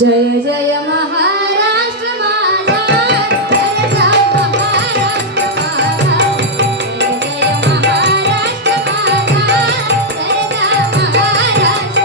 जय जय महाराष्ट्र माझा सरजा महाराष्ट्र माझा जय जय महाराष्ट्र माझा सरजा महाराष्ट्र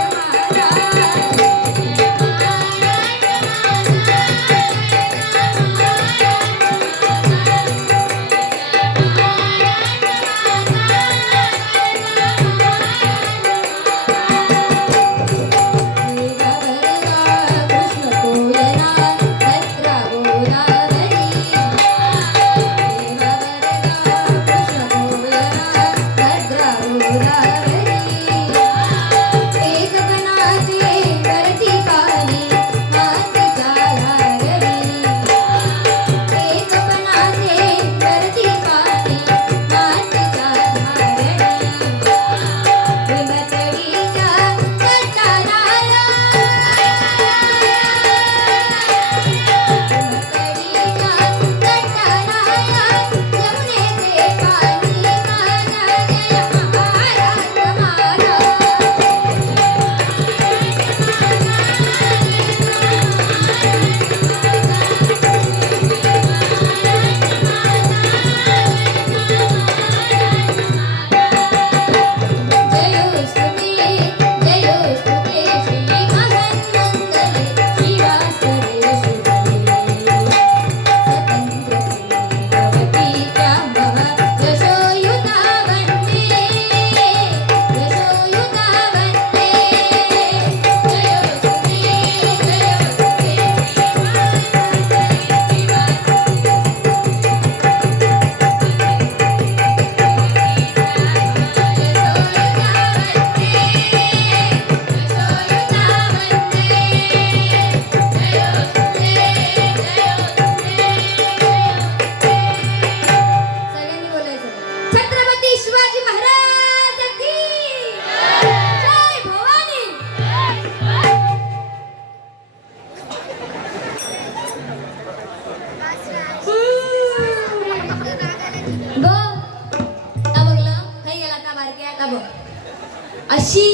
अशी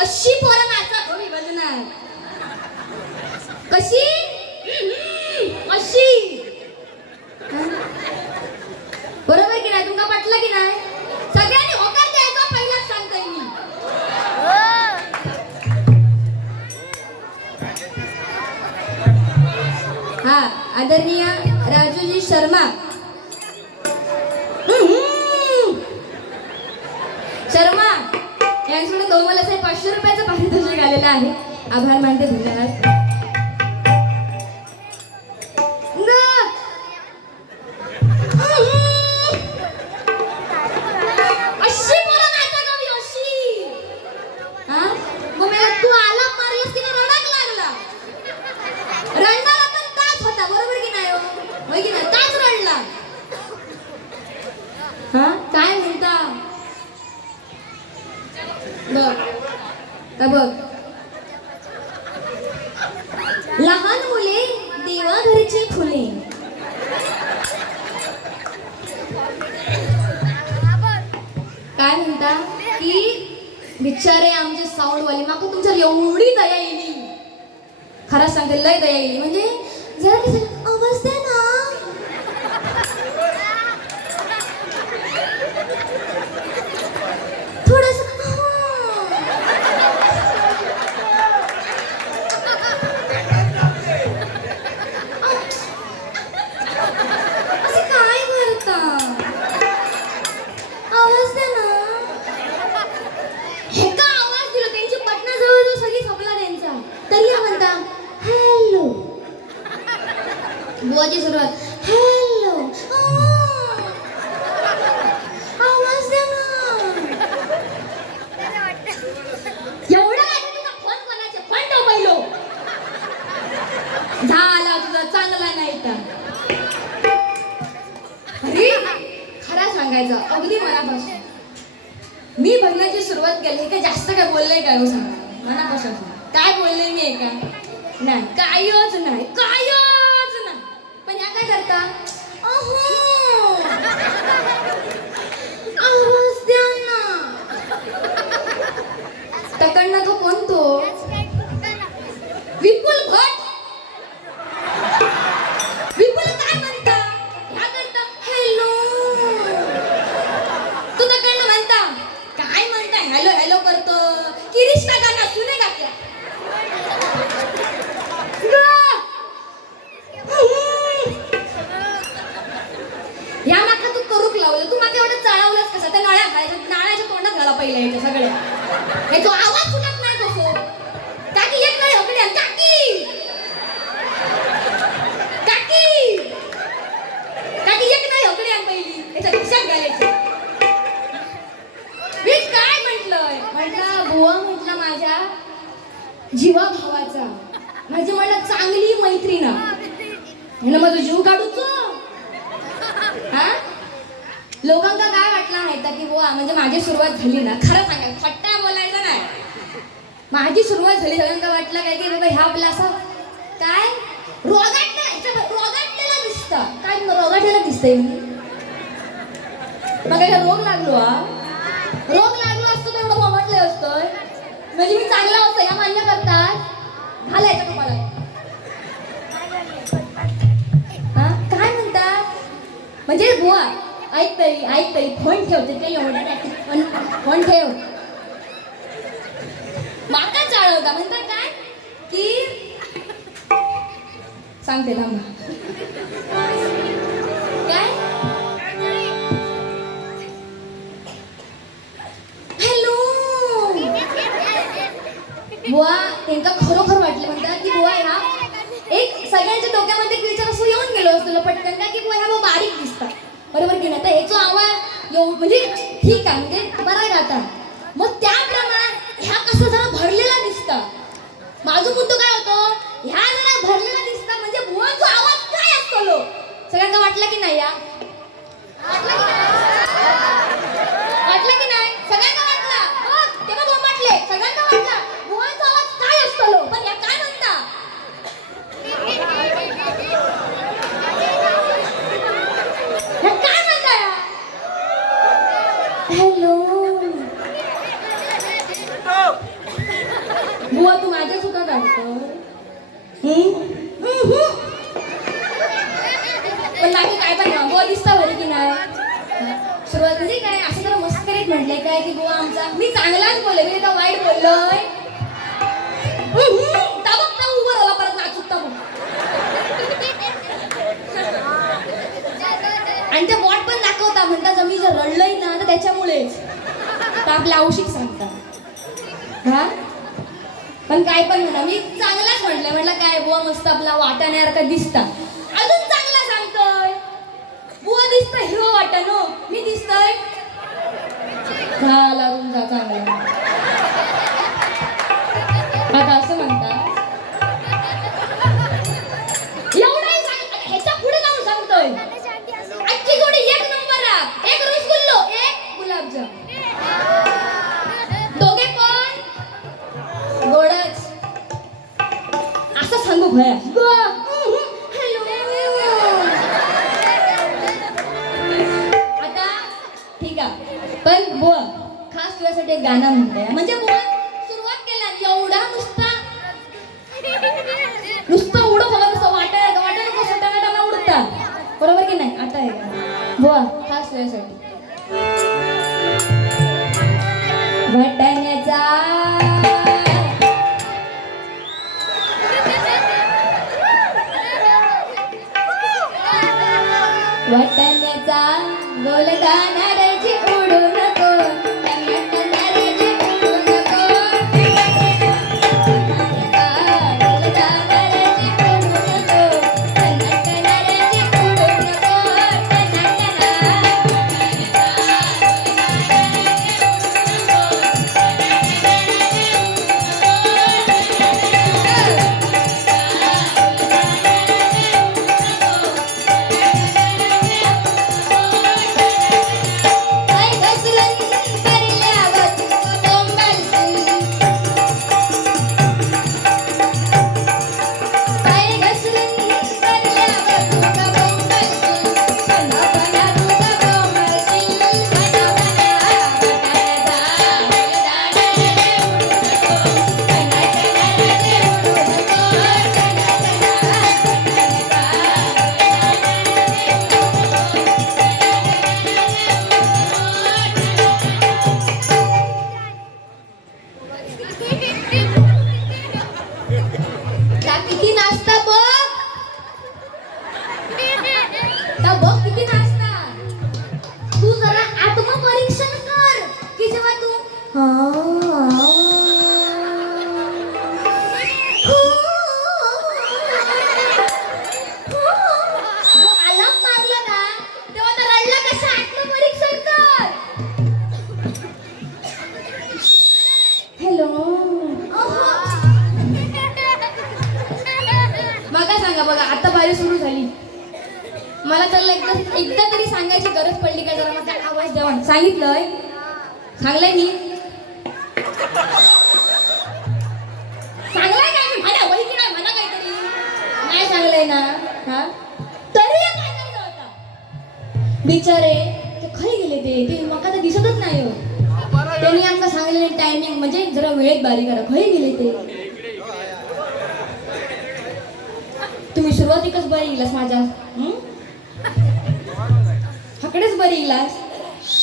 अशी पोरं नाचत होती बजणार कशी अशी बरोबर की नाही तुमका पटलं की नाही सगळ्यांनी होकार द्यायचा पहिलाच सांगतोय मी हा आदरणीय राजूजी शर्मा शर्मा यांच्याकडून दोमल असे 500 रुपयाचं पारितोषिक आलेलं आहे आभार मानते धन्यवाद अशी पोरं नाचा गावी अशी हा मग मला तू आला मारलास की रडक लागला रडणारा पण ताच होता बरोबर की नाही होय की नाही ताच रडला हा काय म्हणता बघ लहान मुले देवाघरची फुले काय म्हणता की बिचारे आमचे साऊंड वाले माका तुमच्या एवढी दया येईल खरंच सांगते लय दया येईल म्हणजे जरा की आवाज द्या ना थोडस बुवाची सुरुवात हॅलो आवाज द्या ना एवढा तुझा फोन कोणाचे फोन ठेव पहिलो झाला तुझा चांगला नाही तर अरे खरा सांगायचा अगदी मनापासून मी बघण्याची सुरुवात केली का जास्त काय बोलले काय हो सांगा मनापासून काय बोलले मी का नाही कायच नाही पण ह्या काय करता आवाज द्या ना तकडनं तो कोण तो विपुल भट काय हॅलो हॅलो करतो किरीश का गाणं सुने घातला या मात्र तू करूक लावलं तू मात्र एवढं चाळवलंस कसं त्या नळ्या घालायच्या नाळ्याच्या तोंडात घाला पहिला याच्या सगळ्या हे तो आवाज सुटत नाही कसो काकी एक नाही हकडे काकी काकी काकी एक नाही हकडे आण पहिली याच्या खिशात घालायची मी काय म्हटलं बुवा म्हटलं माझ्या जीवा भावाचा माझी म्हटलं चांगली मैत्रीण ह्यानं माझं जीव काढूच हा लोकांना काय वाटलं माहिती की बुवा म्हणजे माझी सुरुवात झाली ना खरं सांगा खट्टा बोलायचं नाही माझी सुरुवात झाली सगळ्यांना वाटलं काय की बाबा ह्या आपला असं काय रोगाटलेला दिसतं काय रोगाटलेला दिसतंय मी मग काय रोग लागलो रोग लागलो असतो तर एवढं मोमटलं असतं म्हणजे मी चांगला असतं या मान्य करतात घालायचं तुम्हाला हा काय म्हणतात म्हणजे बुवा ऐक तरी फोन ठेवते काही एवढं फोन ठेव माका चाळवता म्हणतात काय की सांगते थांबा काय हॅलो बुवा त्यांना खरोखर वाटलं म्हणतात की बुवा ह्या एक सगळ्यांच्या डोक्यामध्ये विचार असं येऊन गेलो असतो पटकन का की बुवा ह्या बुवा बारीक दिसतात बरोबर की नाही तर ह्याचा आवाज म्हणजे ठीक आहे म्हणजे बरा गाता मग त्याप्रमाणे ह्या कसं जरा भरलेला दिसतं माझं मुद्दा काय होतो ह्या जरा भरलेला दिसतं म्हणजे बुवाचा आवाज काय असतो लो सगळ्यांना वाटलं की नाही या वाटलं की नाही सगळ्यांना वाटलं बघ तेव्हा बुवा म्हटले सगळ्यांना वाटलं बुवाचा आवाज काय असतो लो पण या काय म्हणता काय म्हणता हॅलो बुवा तू माझ्या चुका काढतो पण बाकी काय पण बुवा दिसता बरी की नाही सुरुवात म्हणजे काय असं जरा मस्करीत म्हटलंय काय की बुवा आमचा मी चांगलाच बोलले मी तर वाईट बोललोय ताबक उभं राहिला परत नाचूक ताबक आणि ते बॉट पण दाखवता म्हणतात मी जर रडलंय ना तर त्याच्यामुळेच तर आपल्या औषध सांगतात हा पण काय पण म्हणा मी चांगलाच म्हटलं काय बुवा मस्त आपला वाटाण्यासारखा दिसता अजून चांगला सांगतोय बुवा दिसतोय हिरो वाटानो मी दिसतोय लागून जा चांगला आता असं म्हणतात एवढंही ह्याच्या पुढे जाऊन सांगतोय आजची जोडी एक नंबर एक रसगुल्लो एक गुलाबजाम दोघे पण गोडच असं सांगू भया आता ठीक आहे पण बुवा खास तुझ्यासाठी एक गाणं म्हणतोय म्हणजे बुवा सुरुवात केला एवढा नुसतं उडत हवा कसं वाटायला कसं टमाटा उडतात बरोबर की नाही आता आहे बुवा खास तुझ्यासाठी वाटाण्याचा वाटाण्याचा गोलदाना रे उडू नको तर एकदा तरी सांगायची गरज पडली का जरा माझा आवाज द्यावा. सांगितलंय सांगलंय मी सांगलाय का मी म्हणा वही की नाही म्हणा काहीतरी नाही सांगलंय ना. हा तरी काय करता होता बिचारे ते खरे गेले ते मका तर दिसतच नाही हो. त्यांनी आमका सांगलेले टायमिंग म्हणजे जरा वेळेत बारी करा खरे गेले ते. तुम्ही सुरुवातीकच बरी इलास माझ्या हाकडेच बरी इलास.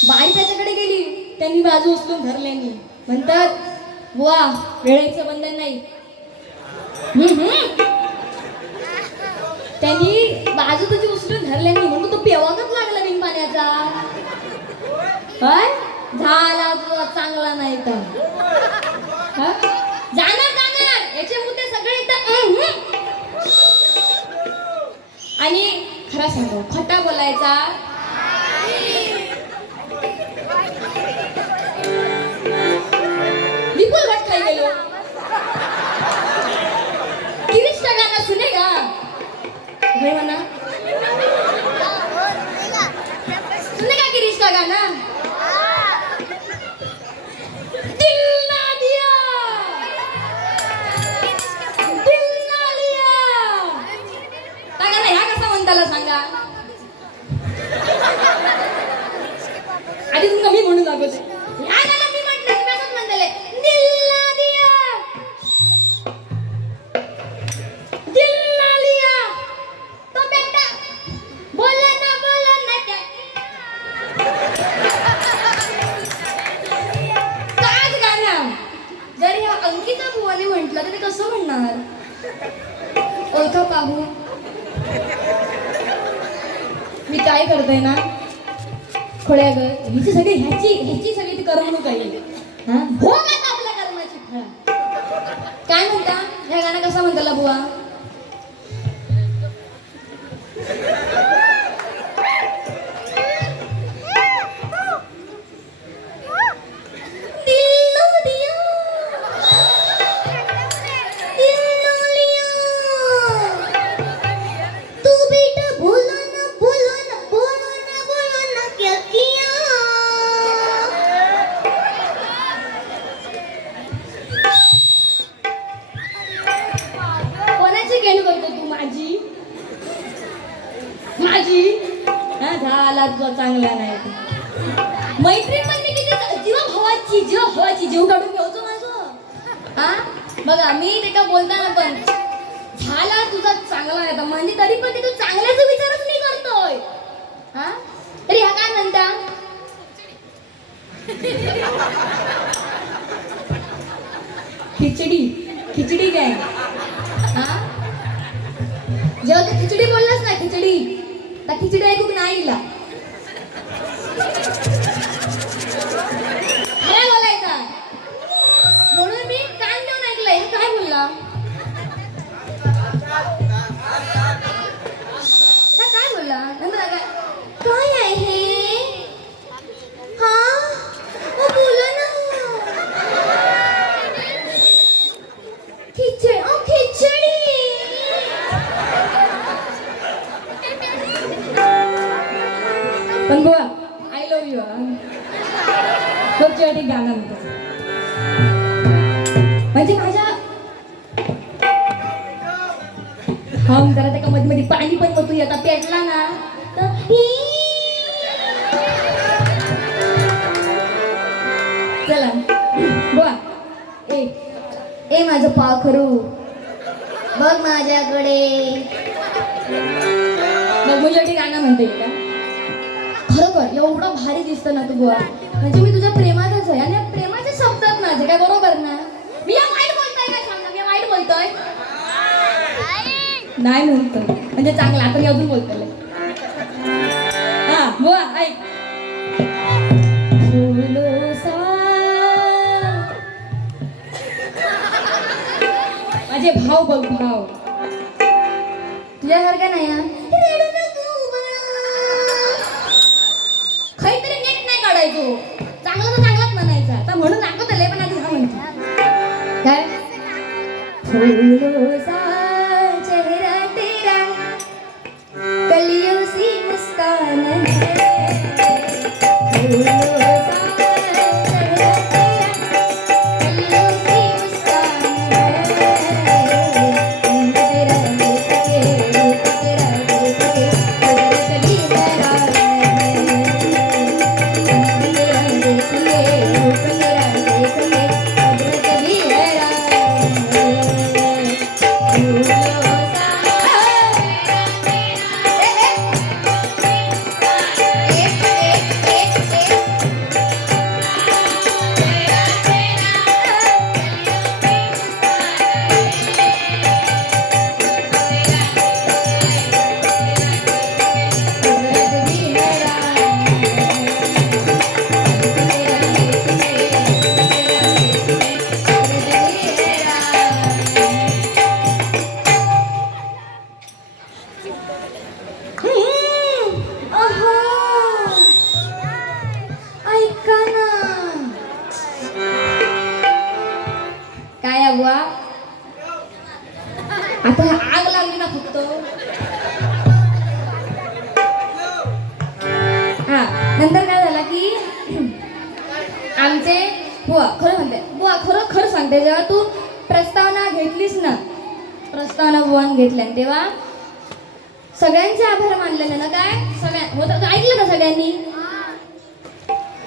बाई त्याच्याकडे गेली त्यांनी बाजू उचलून धरल्यानी म्हणतात वा वेळेचं बंधन नाही. त्यांनी बाजू तुझी उचलून धरल्यानी म्हणून तो पेवागच लागला बिन पाण्याचा. झाला तुझा चांगला नाही तर जाणार जाणार याचे मुद्दे सगळे इथं. आणि खरा सांगू खोटा बोलायचा बिलकुल घट खाई गेलो. किरीश का गाना सुनेगा भाई मना सुनेगा किरीश का गाना. दिल ना दिया दिल ना लिया का गाना ह्या कसा म्हणताला सांगा. आधी तुमका मी म्हणून दाखवते ह्या गाना मी म्हटलं तुम्ही असंच म्हणताले दिल ना दिया दिल ना लिया तो बेटा बोला ना क्या काच गाना. जर ह्या अंकिता बुवाने म्हटलं तर ते कसं म्हणणार. ओळखा पाहू मी काय करतोय ना खोड्या ग ह्याची सगळी ती करमणूक आहे. हा हो का आपल्या कर्माची फळ. काय म्हणता ह्या गाणं कसा म्हणताला बुवा. झाला तुझा चांगला नाही. मैत्रीण म्हणजे किती जीव भावाची जीव काढून घ्यायचो माझं. हा बघा मी ते का बोलताना पण झाला तुझा चांगला नाही म्हणजे तरी पण ते तू चांगल्याचा विचारच नाही करतोय. हा तरी ह्या काय म्हणता खिचडी काय. हा जेव्हा तू खिचडी बोललास ना खिचडी तर खिचडी ऐकूक नाही इला. खरं बोलायचा म्हणून मी कान देऊन ऐकलंय. काय बोलला काय बोलला काय आहे हे. हा बोला ना खिचडी पण बुवा आय लव्ह यू खूपच्यासाठी गाणं म्हणतो म्हणजे माझ्या हम जरा त्या मध्ये पाणी पण होतो आता पेटला ना तर चला बुवा ए माझं पाखरू बघ माझ्याकडे. मग मुलीसाठी गाणं म्हणते का खरोखर एवढं भारी दिसतं ना तू बुवा. म्हणजे मी तुझ्या प्रेमातच आहे आणि प्रेमाचे शब्दात माझे काय बरोबर ना. मी या वाईट बोलतोय काय सांग ना. मी वाईट बोलतोय नाही म्हणतो म्हणजे चांगलं. आता मी अजून बोलतोय. हा बुवा ऐक माझे भाव बघ भाव तुझ्यासारखा नाही. काहीतरी नेट नाही काढायचो. चांगला तर चांगलाच म्हणायचा. आता म्हणून दाखवत आले पण आधी हा म्हणतो काय फूलों सा चेहरा तेरा कलियों सी बुवा आता आग लागली ना फक्त. हा नंतर काय झालं की आमचे बुवा खरं म्हणते बुवा खरं सांगते जेव्हा तू प्रस्तावना घेतलीस ना प्रस्तावना बुवान घेतल्या तेव्हा सगळ्यांचे आभार मानलेले ना काय होतं ऐकलं का सगळ्यांनी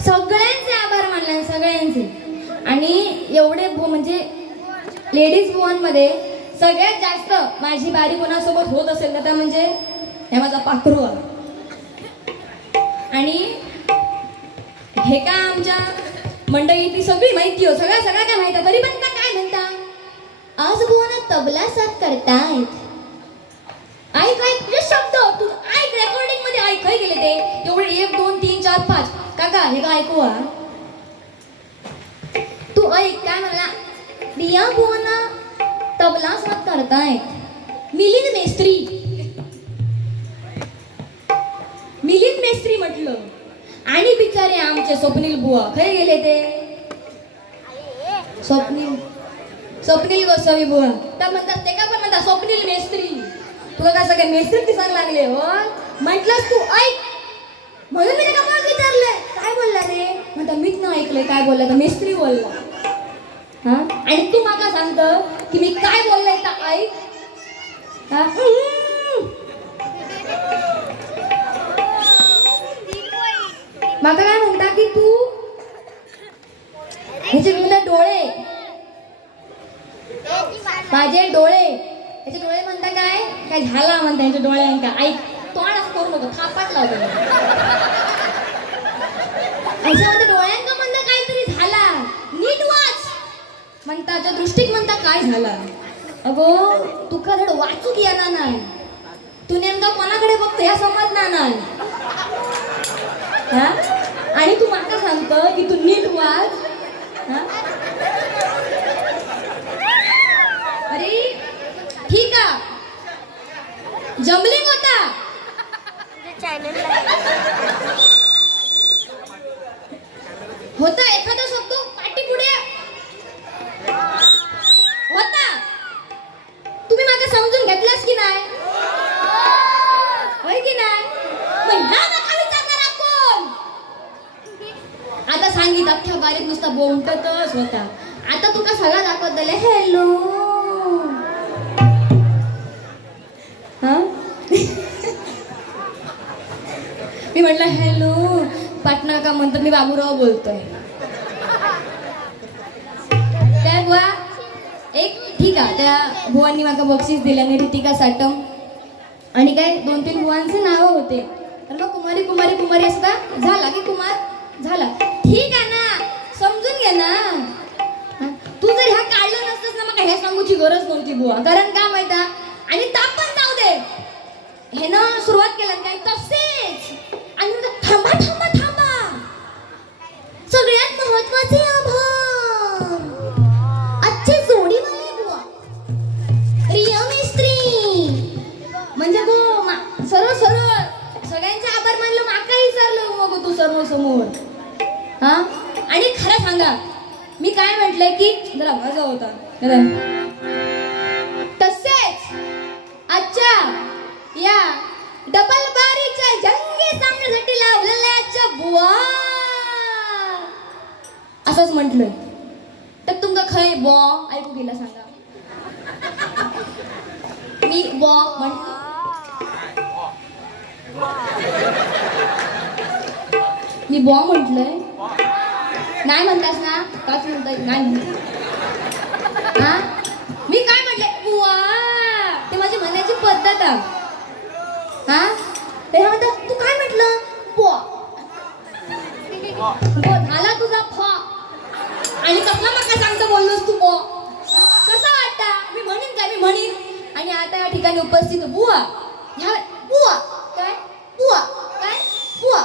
सगळ्यांचे आभार मानले सगळ्यांचे. आणि एवढे म्हणजे लेडीज बुवांमध्ये सगळ्यात जास्त माझी बारी कोणासोबत होत असेल ना त्या म्हणजे हे माझा पाखरू आहे. आणि हे का आमच्या मंडळीतली सगळी माहिती हो सगळ्या काय माहिती तरी पण काय म्हणता आज बुवाना तबला साथ करतायत. ऐक तुझे शब्द तू ऐक रेकॉर्डिंग मध्ये ऐक काय गेले ते एवढे 1 2 3 4 5 काका हे का ऐकू हा तू ऐक काय म्हणला रिया बुवाना तबला साथ करतायत. मिलिंद मेस्त्री म्हटलं. आणि बिचारे आमचे स्वप्नील बुवा खय गेले ते स्वप्नील गोसावी बुवा तर म्हणतात ते का पण म्हणतात स्वप्नील मेस्त्री. तुला काय सगळे मेस्त्री दिसायला लागले हो म्हटलंस तू ऐक म्हणून मी त्याला मग विचारलंय काय बोलला रे म्हणता मीच ना ऐकलंय काय बोलला तर मेस्त्री बोलला. हा आणि तू मला सांगतं की मी काय बोललंय तर ऐक. माका काय म्हणता की तू ह्याचे डोळे माझे डोळे ह्याचे डोळे म्हणता काय झाला म्हणता ह्याच्या डोळ्यांका ऐक तोंड असं करू नको थापाट लावतो ह्याच्यामध्ये डोळ्यांका म्हणता काहीतरी झाला नीट वाच म्हणताच्या दृष्टीक म्हणता काय झाला. अगो तुका धड वाचूक येणार नाही तू नेमका कोणाकडे बघतो ह्या समजणार नाही. हा आणि तू मला सांगतो की तू नीट वाच. अरे ठीक आहे जमलिंग होता एखादा शब्द पाठी पुढे होता तुम्ही मला समजून घेतलास की नाही होय की नाही मग ह्या नका विचारणारा कोण. आता सांगित अख्ख्या बारीत नुसता बोंबतच होता. आता तुका सगळा दाखवत दिले हॅलो मी म्हटलं हॅलो पाटणा का म्हणतात मी बाबूराव बोलतोय. त्या बुवा एक ठीक आहे त्या बुवांनी मला बक्षीस दिल्याने रितिका साटम आणि काय 2-3 बुवांचे नावं होते तर मग कुमारी असता झाला की कुमार झाला ठीक आहे ना समजून घे ना. तू जर ह्या काढलं नसतंस ना मग ह्या सांगूची गरज नव्हती बुवा कारण का माहिती आणि तापण जाऊ दे हे ना सुरुवात केलं काय तसेच आणि थांबा सगळ्यात महत्वाचे आभार आजचे जोडीवाले बुवा रिया मेस्त्री म्हणजे गो सरळ सगळ्यांचे आभार मानलं माका विचारलं मग तू समोर हा आणि खरं सांगा मी काय म्हटलंय की जरा माझा होता तसेच आजच्या या डबल बारीच्या जंगी सामन्यासाठी लावलेल्या बुवा असंच म्हटलंय तर तुमका खय बॉ ऐकू गेला सांगा मी बॉ म्हटलं मी बॉ म्हटलंय नाही म्हणतास ना काच म्हणताय नाही हा मी काय म्हटलंय बुवा ते माझी म्हणण्याची पद्धत हा ते म्हणतात तू काय म्हटलं बुवा झाला तुझा फॉ आणि कसला मका सांगतो बोललोस तू बॉ कसं वाटता मी म्हणीन आणि आता या ठिकाणी उपस्थित बुवा ह्या बुवा काय बुवा काय बुवा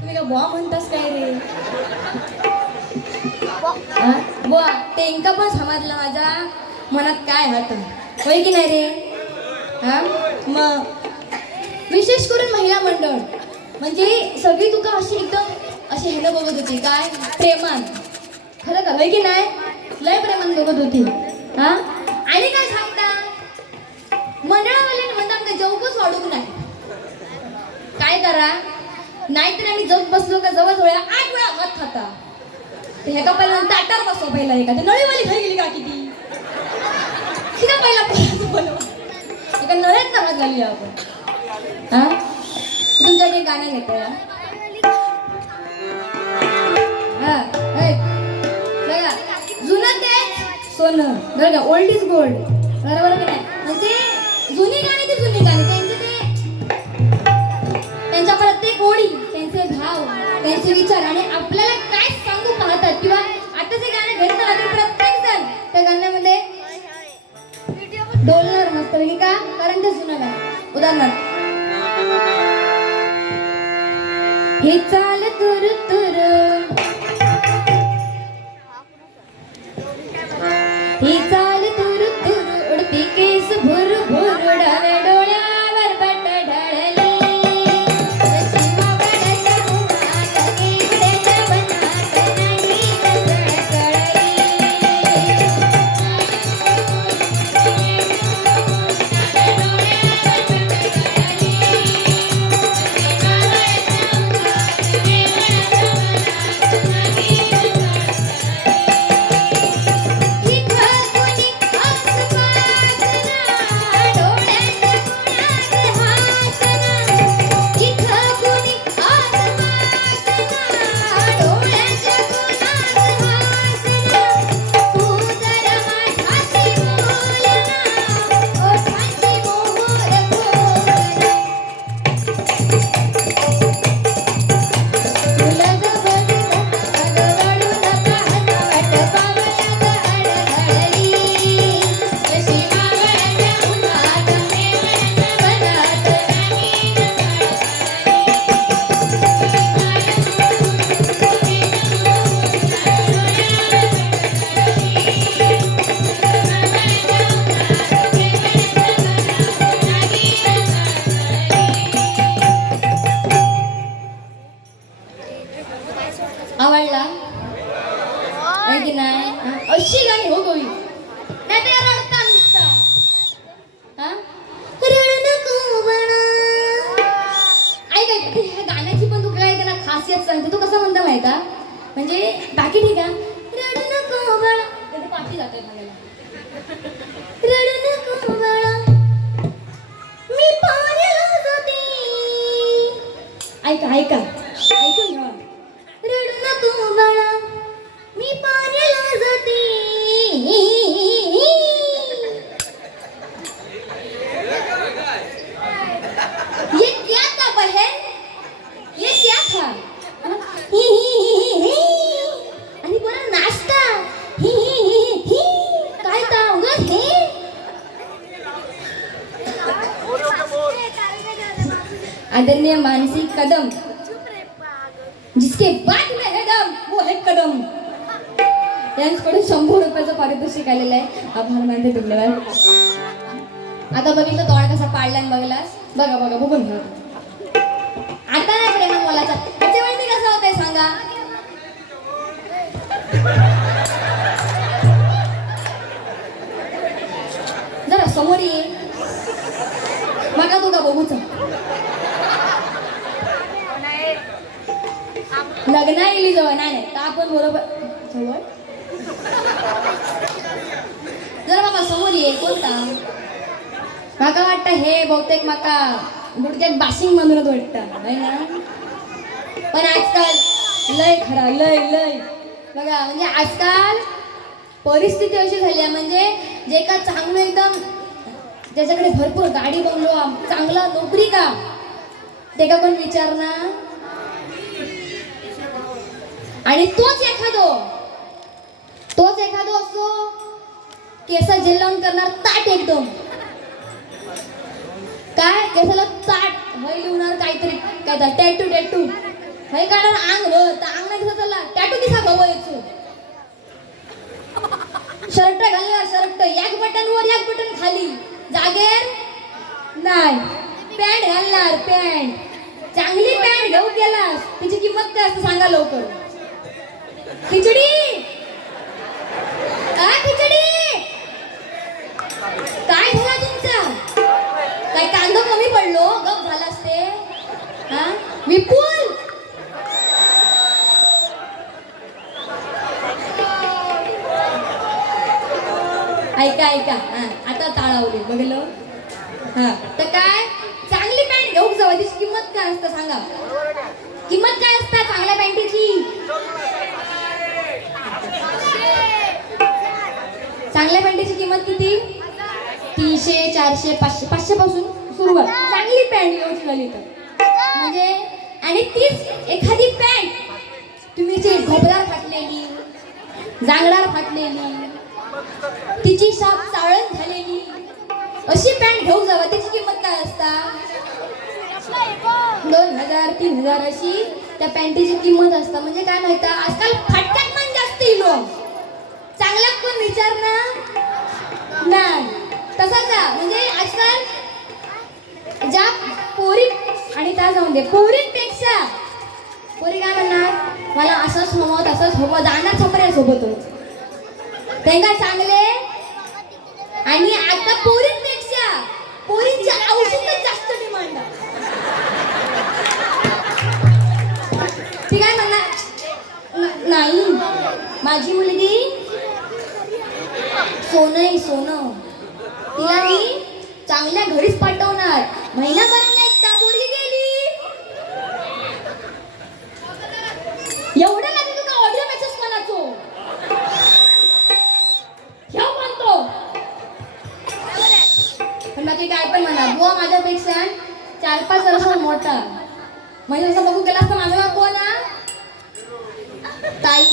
तुम्ही का बुवा म्हणतास काय रे बुवा तेंका पण समजलं माझ्या मनात काय हात होय की नाही रे हा मग विशेष करून महिला मंडळ म्हणजे सगळी तुका अशी एकदम अशी ह्यानं बघत होती काय प्रेमान. खरं का होय की नाही, लय प्रेमान बघत होती. हा आणि काय सांगता मंडळावाल्याने म्हणतात का जेवूच वाढूक नाही. काय करा नाहीतर आम्ही जग बसलो का जवळ जवळ 8 वेळा भात खाता. ते ह्या का पहिला ताटार बसवा पहिला एका ते नळीवाली खाई गेली का किती तिला पहिला बोलवा एका नळ्यात ना भात घालूया आपण. हा तुमच्याकडे गाणं घेतोय बघा जुनं ते सोनं बरं का ओल्ड इज गोल्ड बरोबर की नाही. म्हणजे जुनी गाणी ती जुनी गाणी त्यांचे ते त्यांच्या प्रत्येक ओळी त्यांचे भाव त्यांचे विचार आणि आपल्याला काय सांगू पाहतात किंवा आता जे गाणे घेतलं ते प्रत्येक जण त्या गाण्यामध्ये डोलणार मस्त का कारण ते जुनं गाणं. उदाहरणार्थ हे चाल तुर तुर ही चाल तुर तुर उडती केस भुर भुर डाव्या डोळ्यावर बट ढळली आवडला की नाही. अशी गाणी हो गोवी नाही ते रडता नुसता. हा रड नको बाळा ऐक ऐक ह्या गाण्याची पण तू काय त्याला खासियत सांगते. तू कसं म्हणता माहिती का म्हणजे बाकी ठीक आहे रड नको बाळा ते पाठी जाते म्हणायला रड नको बाळा मी पाण्याला जाते. ऐका ऐका ऐकून घ्या रडू नको बाळा मी पाण्याला जाते. ये क्या था बहन ये क्या था आणि बरं नाश्ता काय था उगाच हे आदरणीय मानसी कदम जिसके बाद में है दम वो है कदम यांच्याकडे 100 रुपयाचं पारितोषिक आलेलं आहे. आभार मानते धन्यवाद. आता बघितलं तोंड कसा पाडलाय बघलास बघा बघा बघून घ्या. आता नाही प्रेमान बोलायचा त्याच्या वेळी मी कसं होतंय सांगा. जरा समोर ये मका तू का बघूच लग्न येईल जवळ नाही नाही तर आपण बरोबर जवळ जरा बाबा समोर ये कोणता माका वाटतं हे बहुतेक माका गुडघ्यात बाशिंग म्हणूनच वाटतं आहे ना. पण आजकाल लय खरा लय लय बघा म्हणजे आजकाल परिस्थिती अशी झाली आहे म्हणजे जे का चांगलं एकदम ज्याच्याकडे भरपूर गाडी बंगलो चांगला नोकरी का ते का कोण विचारणार. आणि तोच एखादो असो केसा जेल लावून करणार ताट एकदम काय केसाला ताट हय लिहणार काहीतरी काय टॅटू टॅटू हय काढणार अंग तर अंग नाही दिसत चालला टॅटू दिसा गव यायचो. शर्ट घालणार शर्ट एक बटन वर एक बटन खाली जागेर नाही. पॅन्ट घालणार पॅन्ट चांगली पॅन्ट घेऊ गेलास तिची किंमत किंमत काय असते सांगा लवकर. खिचडी. खिचडी काय झाला तुमचा? काय कांदा कमी पडलो गप झाला असते. विपुल ऐका ऐका आता ताळावले बघलो. तर काय चांगली पॅन्ट घेऊ जावा तिची किंमत काय असतं सांगा. किंमत काय असतं चांगल्या पॅन्टीची? चांगल्या पॅन्टीची किंमत किती? 300 400 500 500 पासून सुरुवात चांगली पॅन्ट घेऊन झाली तर. म्हणजे आणि तीच एखादी पॅन्ट तुम्ही जी घोबरार फाटलेली जांगडार फाटलेली तिची शाप चाळण झालेली अशी पॅन्ट घेऊ जावा तिची किंमत काय असता? 2000 3000 अशी त्या पॅन्टीची किंमत असता. म्हणजे काय माहिती आजकाल फाटक्यात पण जास्त इलो चांगला कोण विचार ना नाही तसा का. म्हणजे आजकाल ज्या पोरी आणि त्या जाऊन दे पोरींपेक्षा पोरी काय म्हणणार मला असंच हवं तसंच हवं जाणार छपऱ्या सोबतच त्यांना चांगले. आणि आता पोरींपेक्षा पोरींच्या औषधच जास्त डिमांड आहे. ती काय म्हणणार नाही माझी मुलगी सोनं सोनं तिला मी चांगल्या घरीच पाठवणार. महिनाभराने एकदा पोरगी गेली एवढं लागेल तुका ऑडिओ मेसेज कोणाचो ह्या म्हणतो. पण बाकी काय पण म्हणा बुवा माझ्यापेक्षा 4-5 वर्ष मोठा म्हणजे असं बघू केला असता माझा बाप कोण ताई.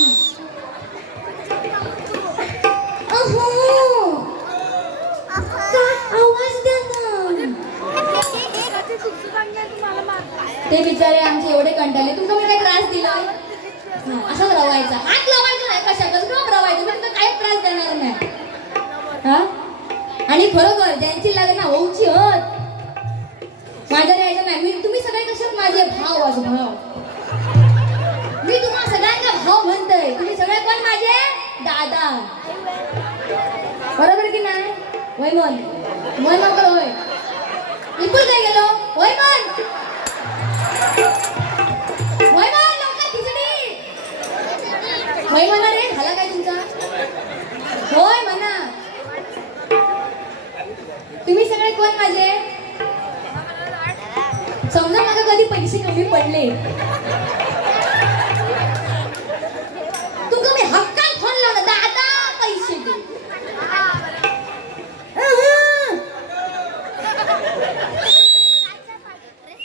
आवाज द्या ना. ते बिचारे आमचे एवढे कंटाळले तुमचा मी काही त्रास दिला असंच रवायचा हात लावायचा नाही कशातच गप रवायचं पण काही त्रास देणार नाही. आणि खरोखर ज्यांची लग्न होऊची होत माझ्या यायचं नाही. तुम्ही सगळे कशात माझे भाव आज भाव मी तुम्हाला सगळ्यांना भाव म्हणतोय. तुम्ही सगळे कोण माझे दादा बरोबर की नाही. वय मन मन लवकर होय विपुल काय गेलो वय मन वय मन लवकर खिचडी वय म्हणा रे झाला काय तुमचा होय म्हणा. तुम्ही सगळे कोण माझे समजा मला कधी पैसे कमी पडले तुमका मी हक्कान फोन लावला दादा पैसे दे.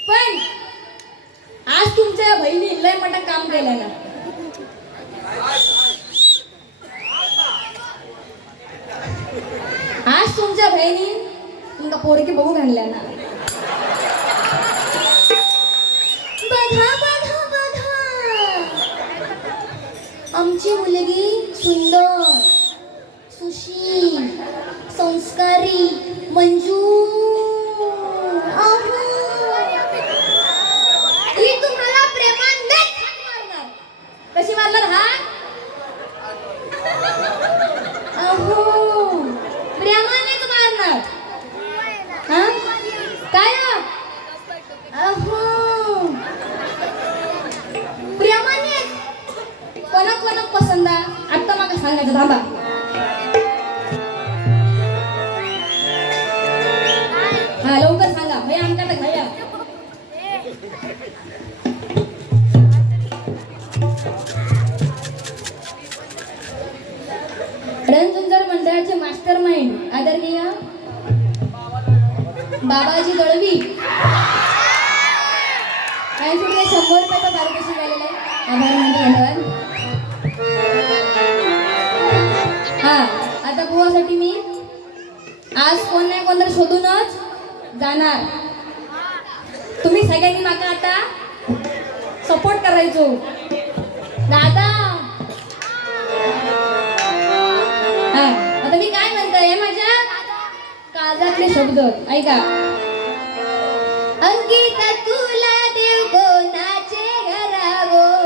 पण आज तुमच्या बहिणी लय मोठं काम केलं ना. आज तुमच्या बहिणी तुमका पोरगी बघू घालल्या ना. बघा बघा बघा आमची मुलगी सुंदर सुशील संस्कारी मंजू ही तुम्हाला प्रेमाने मारणार. कशी मारणार हा प्रेमानेच मारणार. काय प्रेमाने कोणा पसंत आता मला सांगायचं थांबा. लवकर सांगा भैया आमच्याकडे भैया. रणझुंजार मंडळाचे मास्टर माइंड आदरणीय बाबाजी दळवी यांच्याकडे 100 रुपयाचा पारितोषिक आलेला आहे. आभार मानतो धन्यवाद. आता बुवासाठी मी आज कोण नाही कोण तर शोधूनच जाणार. तुम्ही सगळ्यांनी माका आता सपोर्ट करायचो दादा. आता मी काय म्हणतोय माझ्या काळजातले शब्द ऐका. अंकिता तुला देव कोणाचे घरावो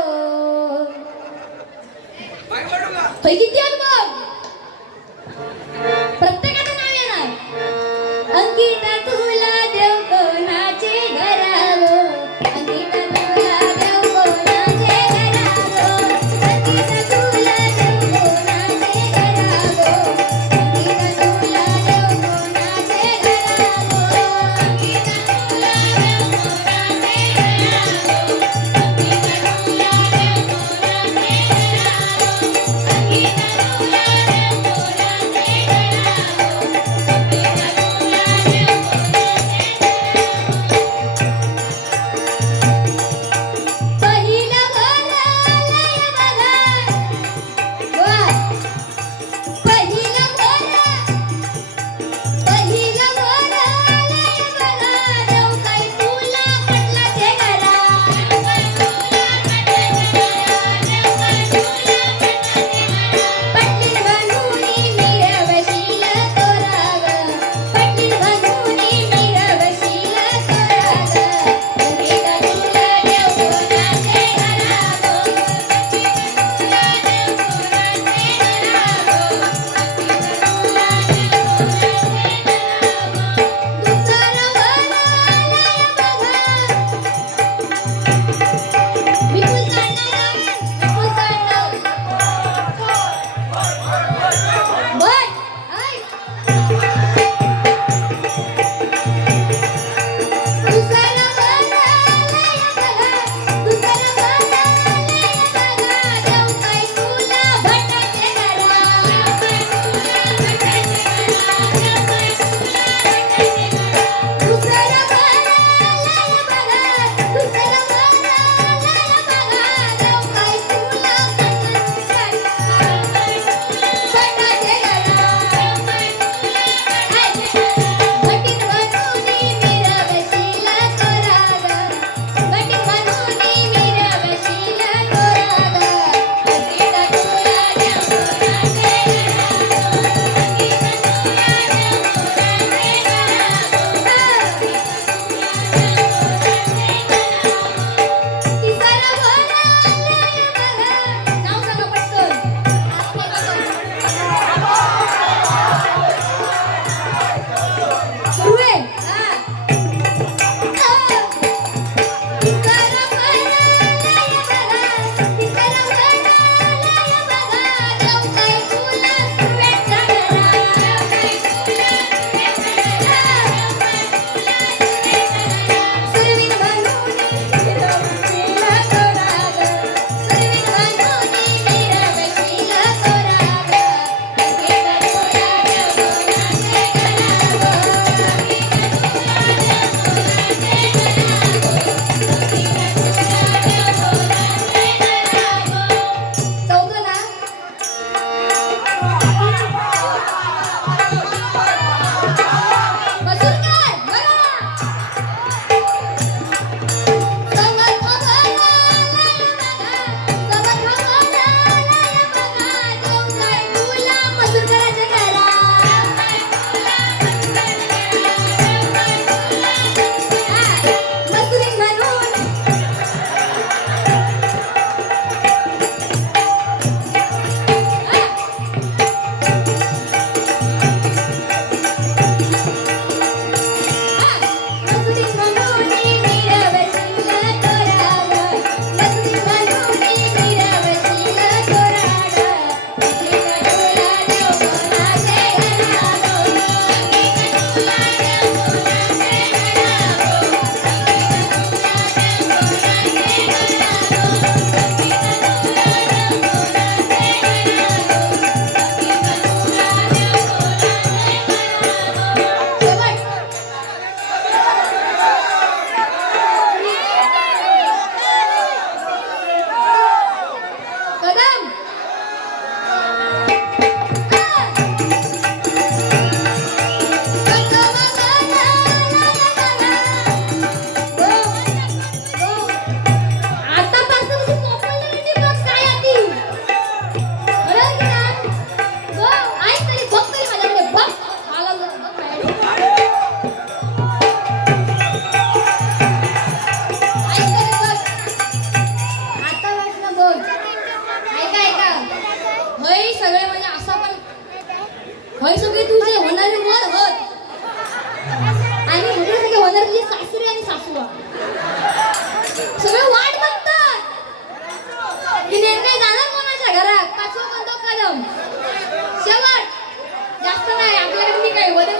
होय सगळे तुझे होणारे वर होत आणि सगळे सगळे होणारे तुझे सासरे आणि सासूवा सगळे वाट बघतात की नेमके जाणार कोणाच्या घरात पाचवा कोणता कदम शेवट जास्त नाही आपल्याकडे मी काय वडे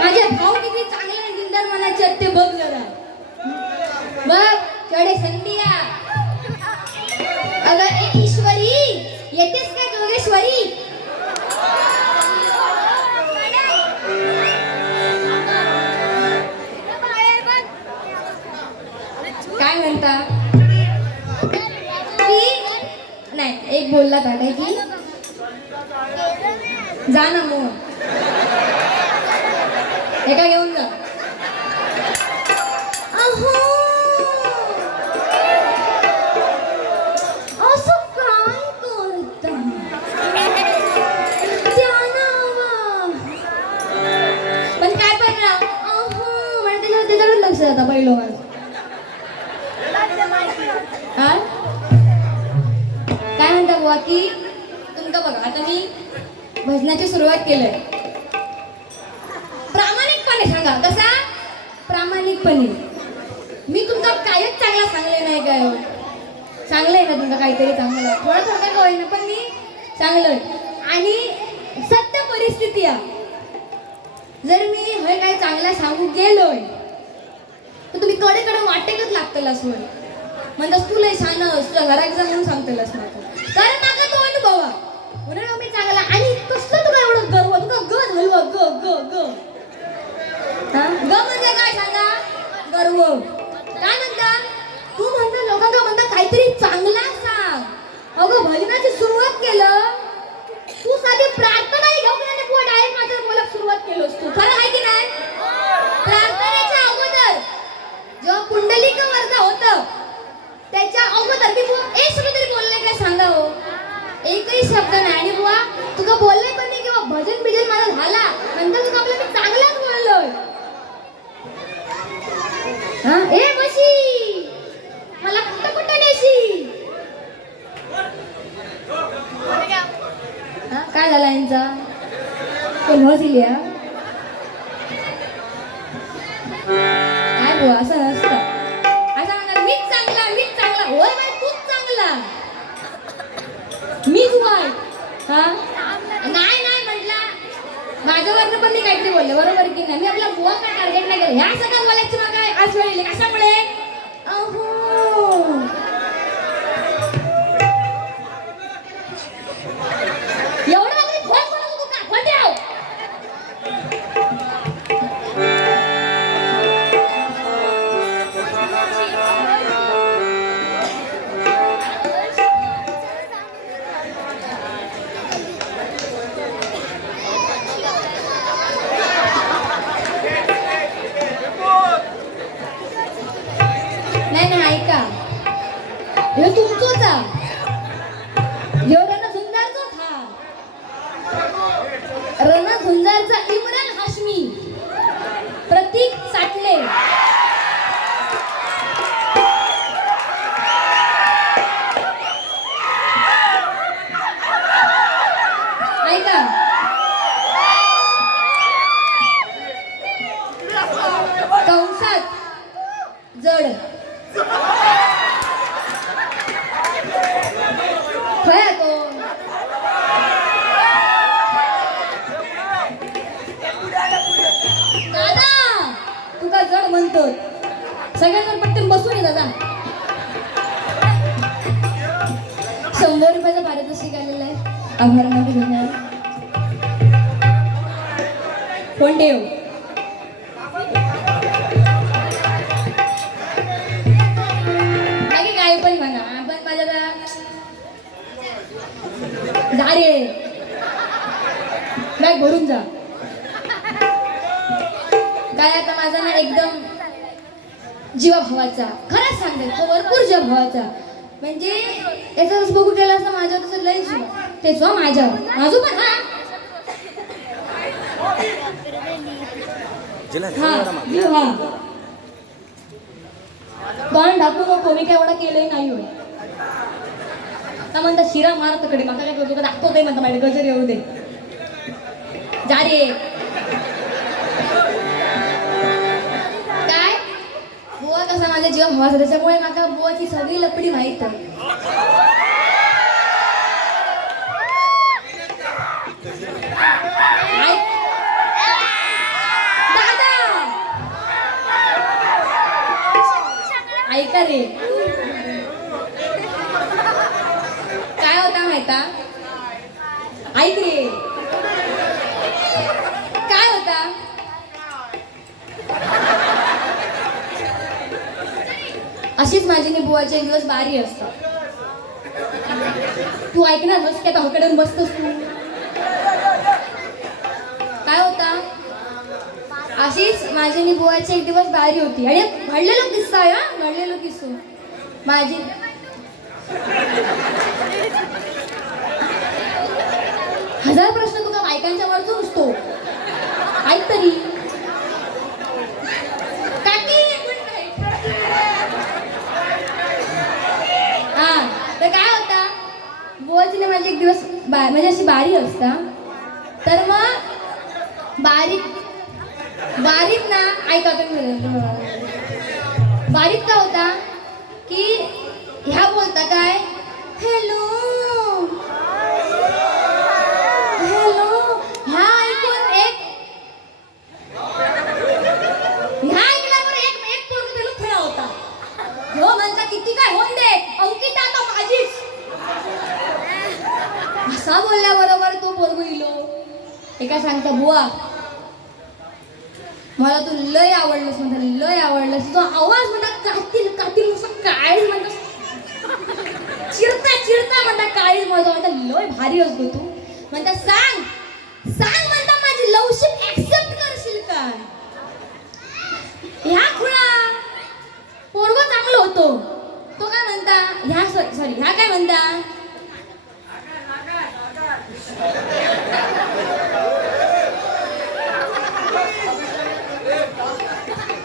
माझे भाऊ किती चांगले आणि दिलदार मनाचे आहेत ते बघ जरा बघ चढे संधिया अगं ए ईश्वरी येतेस काय जोगेश्वरी काय म्हणता की नाही एक बोलला दादा की जा ना मग एका घेऊन जा अहो असं काय करता पण काय करणार अहो म्हणजे त्याच्याकडे लक्ष जाता पहिलं माझं हा काय म्हणता बुवा की तुमचं बघा आता मी भजनाची सुरुवात केलंय प्रामाणिकपणे सांगा कसा प्रामाणिकपणे मी तुमचा कायच चांगला सांगले नाही काय चांगलंय ना तुमचं काहीतरी चांगलं थोडं थोडं का होईना पण मी चांगलं आणि सत्य परिस्थिती आहे जर मी हे काही चांगला सांगू गेलोय तर तुम्ही कडे कडे वाटेकच लागतं असं म्हणतास तू लय छान तुझ्या घरात जा म्हणून सांगतेलस ना कारण माझा तो अनुभव म्हणून मी चांगला आणि कसलं तुला एवढं गर्व तुला ग झालो ग ग ग ग म्हणजे काय सांगा गर्व काय म्हणता तू म्हणता लोकांना म्हणता काहीतरी चांगला सांग अगं भजनाची सुरुवात केलं तू साधी प्रार्थना घेऊन आणि तू डायरेक्ट माझ्या बोलायला सुरुवात केलोस तू खरं आहे की नाही प्रार्थनेच्या अगोदर जेव्हा पुंडलिक वर्ग होतं त्याच्या अगोदर मी बुवा एक शब्द तरी बोलले काय सांगा हो एकही शब्द नाही आणि बुवा तुका बोलले पण नाही किंवा भजन बिजन माझा झाला नंतर तुका आपलं मी चांगलाच बोललोय हा ए बशी मला कुठं कुठं नेशी हा काय झाला यांचा कोण हसिली काय बुवा असं नसतं मीच चांगला होय बाई तूच चांगला मीच वाय हा नाही म्हटला माझ्यावरनं पण मी काहीतरी बोलले बरोबर की नाही मी आपला बुवा काय टार्गेट नाही केलं ह्या सगळ्या बोलायचं मग काय आज वेळेले कशामुळे अहो एवढं वगैरे फोन करू तू का फोन द्याव आभार मागे घेणार कोण देव बाकी काय पण म्हणा आपण माझ्या जा रे बॅग भरून जा काय आता माझा ना एकदम जीवाभावाचा खरंच सांगते तो भरपूर जीवाभावाचा म्हणजे याचाच बघू गेला असं माझ्यावर तसं लय जीव तेच हो माझ्यावर माझू पण हा जीव हा पण ढाकू नको मी काय एवढा केलंय नाही होय म्हणता शिरा मारा तकडे माका काय करतो का दाखवतोय म्हणता माझ्या गजर येऊ दे जा रे काय बुवा कसा माझ्या जीवा भावाचा त्याच्यामुळे माका बुवाची सगळी लपडी माहित आहे ऐका रे काय होता माहिता ऐक रे काय होता अशीच माझी नि बुवाचे एक दिवस बारी असतात तू ऐकणार बस की आता हकडे बसतोस तू काय होता अशीच माझी नि बुवाची एक दिवस बारी होती आणि घडलेलो किस्सा आहे हा घडलेलो किस्सो माझी हजार प्रश्न तुका बायकांच्या वरच असतो ऐक तरी काकी हा तर काय होता बुवाची माझी एक दिवस म्हणजे अशी बारी असता तर मग बारीक ना ऐका तुम्ही बारीक का होता की ह्या बोलता काय हॅलो हॅलो ह्या ऐकून ह्या ऐकल्यावर एक पोरग त्याला खेळा होता हो म्हणता किती काय होऊन दे अंकिता आता माझीच असा बोलल्याबरोबर तो पोरगू इलो एका सांगता बुवा मला तू लय आवडलंस म्हणता लय आवडलंस तो आवाज म्हणता कातील नुसतं काळीच म्हणता चिरता म्हणता काळीच म्हणता लय भारी असतो तू म्हणता सांग म्हणता माझी लवशिप ऍक्सेप्ट करशील का ह्या खुळा पोरगो चांगलं होतो तो काय म्हणता ह्या सॉरी ह्या काय म्हणता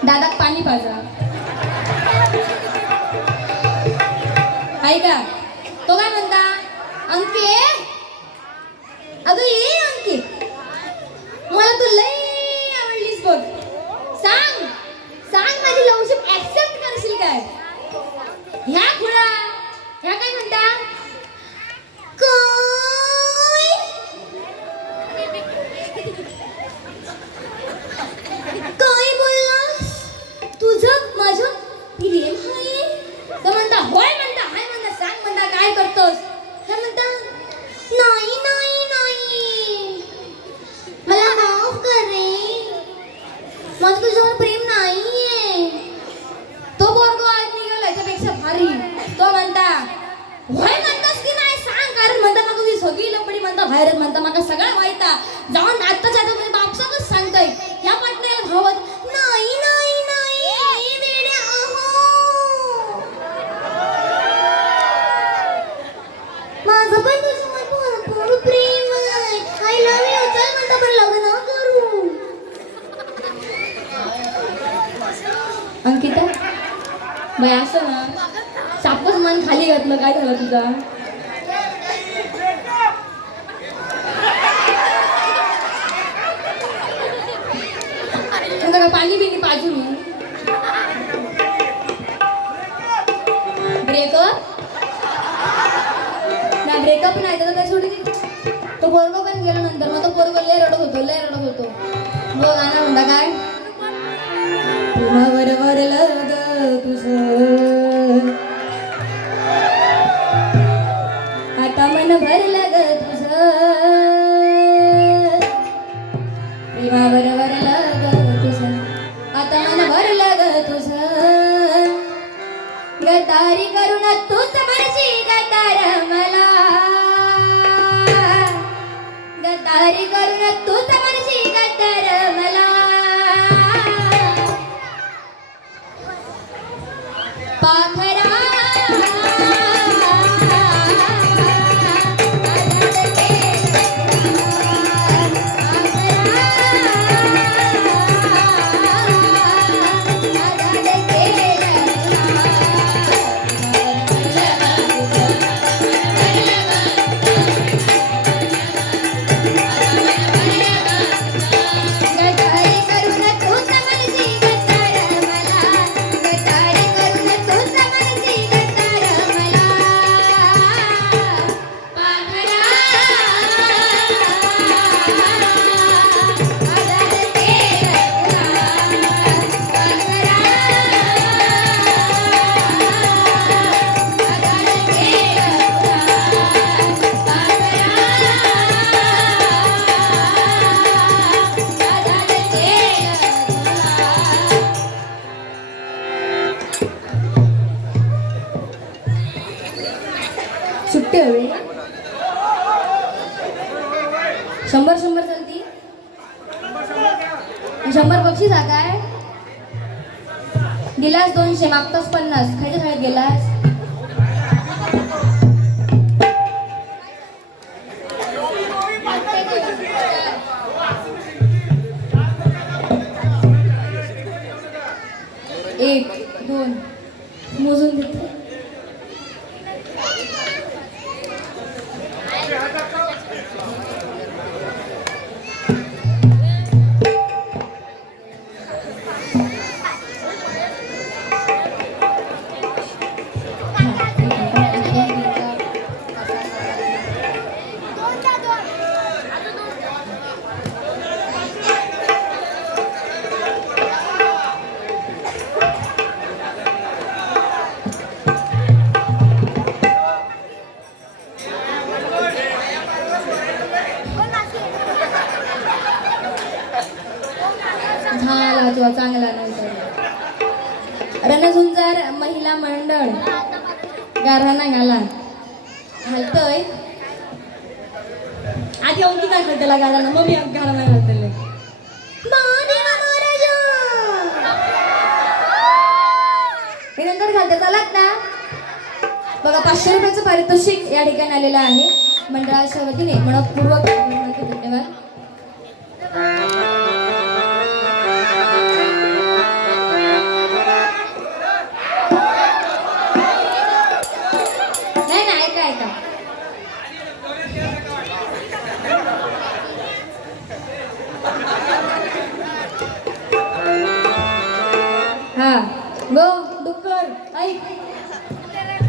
दादात पाणी पाजा ऐका तो काय म्हणता अंके अगं ये अंके मला तू लय आवडलीस बघ सांग माझी लवशिप ऍक्सेप्ट करशील काय ह्या खुळा ह्या काय म्हणता काय बोललास तुझं माझं प्रेम आहे तर म्हणता होय म्हणता हाय म्हणता सांग म्हणता काय करतोस काय म्हणता नाही मला माफ कर रे माझं तुझ्यावर प्रेम नाहीये तो पोरगो आज निघाला याच्यापेक्षा भारी तो म्हणता होय म्हणतास की नाही सांग कारण म्हणता मग तुझी सगळी लपडी म्हणता बाहेर म्हणता मला सगळं माहिता जाऊन आत्ताच्या आता म्हणजे बापसाकच सांगतोय या पटण्याला भावत नाही वेड्या माझं पण तुझ्यावर भरपूर प्रेम आहे आय लव्ह यू चल म्हणता पण लग्न करू अंकिता बाई असं ना सापच मन खाली घातलं काय झालं तुझा पाणी बिनी पाजून ब्रेकअप नाही तर काय सोडी तो पोरगो पण गेला नंतर मग तो पोरगो लय रडत होतो बघ गाणं म्हणता काय तुझ्यावर वरलं ग तुझं आता मन भरलं ग तुझं प्रेमावर वरलं ग तुझं, आता मन भरलं ग तुझं. गद्दारी करून तूच म्हणशी गद्दार मला, गद्दारी करून तूच म्हणशी गद्दार मला. पाखरा सुट्टी हवी 100 चालती 100 बक्षीस हा काय गिलास 200 मागताच 50 खायच्या शाळेत गेलास. एक दोन मोजून देते. झाला तुझा चांगला नंतर. रणझुंजार महिला मंडळ गारहाणा घाला घालतोय आधी अंकी काय घालते गाराला मग मी गाराणा घालतले. हे नंतर घालते चालत ना. बघा 500 रुपयाचं पारितोषिक या ठिकाणी आलेलं आहे मंडळाच्या वतीने. मनपूर्वक धन्यवाद. हा गो डुक्कर ऐक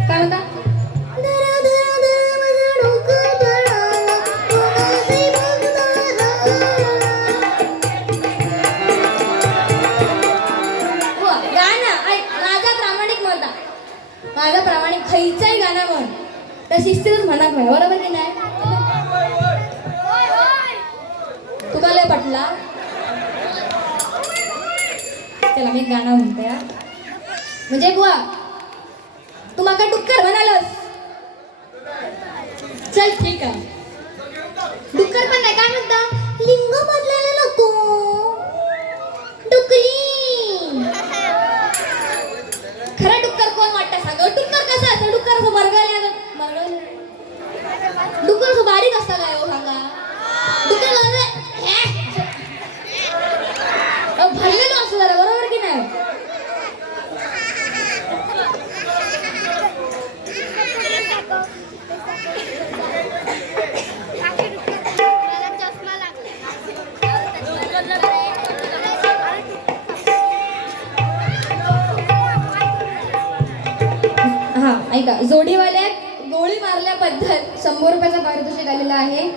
काय म्हणता. गाणं ऐक राजा प्रामाणिक म्हणता. राजा प्रामाणिक खयचंही गाणं म्हण तर शिस्तीतच म्हणा काय बरोबर की नाही. तुका लय पटला त्याला मी गाणं म्हणते म्हणजे बुवा तू माका डुक्कर म्हणालस. चल ठीक आहे डुक्कर पण नाही काय म्हणता लिंग बदलायला नको डुकरी. खरा डुक्कर कोण वाटतं सांग. डुक्कर कसं असतं. डुक्कर असं मरगळल्या डुक्कर असं बारीक असतं काय हो सांगा. डुक्कर भरलेलं असं झालं बरोबर की नाही. हा ऐका जोडीवाल्यात गोळी मारल्याबद्दल 100 रुपयाचा पारितोषिक आलेला आहे.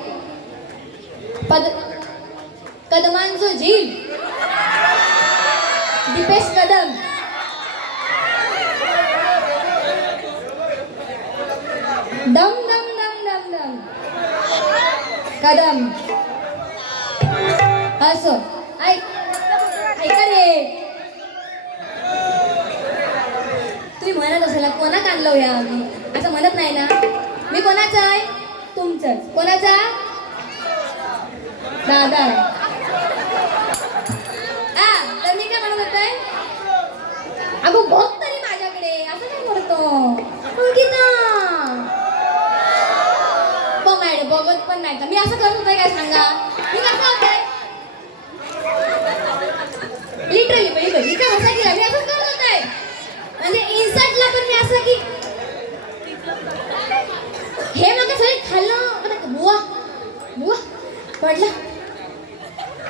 कदमांचो झील दीपेश कदम दम दम दम दम दम कदम असं ऐक ऐका रे तुम्ही म्हणत असाल कोणाक आणलं या आम्ही असं म्हणत नाही ना मी कोणाचा आहे तुमचंच कोणाचा दादा तर मी काय म्हणत होते अगं बघ तरी माझ्याकडे असं काय करतो ओळखीचा बघ मॅडम बघत पण नाही का मी असं करत होते काय सांगा मी कसं होतंय लिटरली मी काय हसा केला मी असंच करत होते म्हणजे इन्सर्टला पण मी असं की हे मग सगळे खाल्लं बुवा बुवा पडला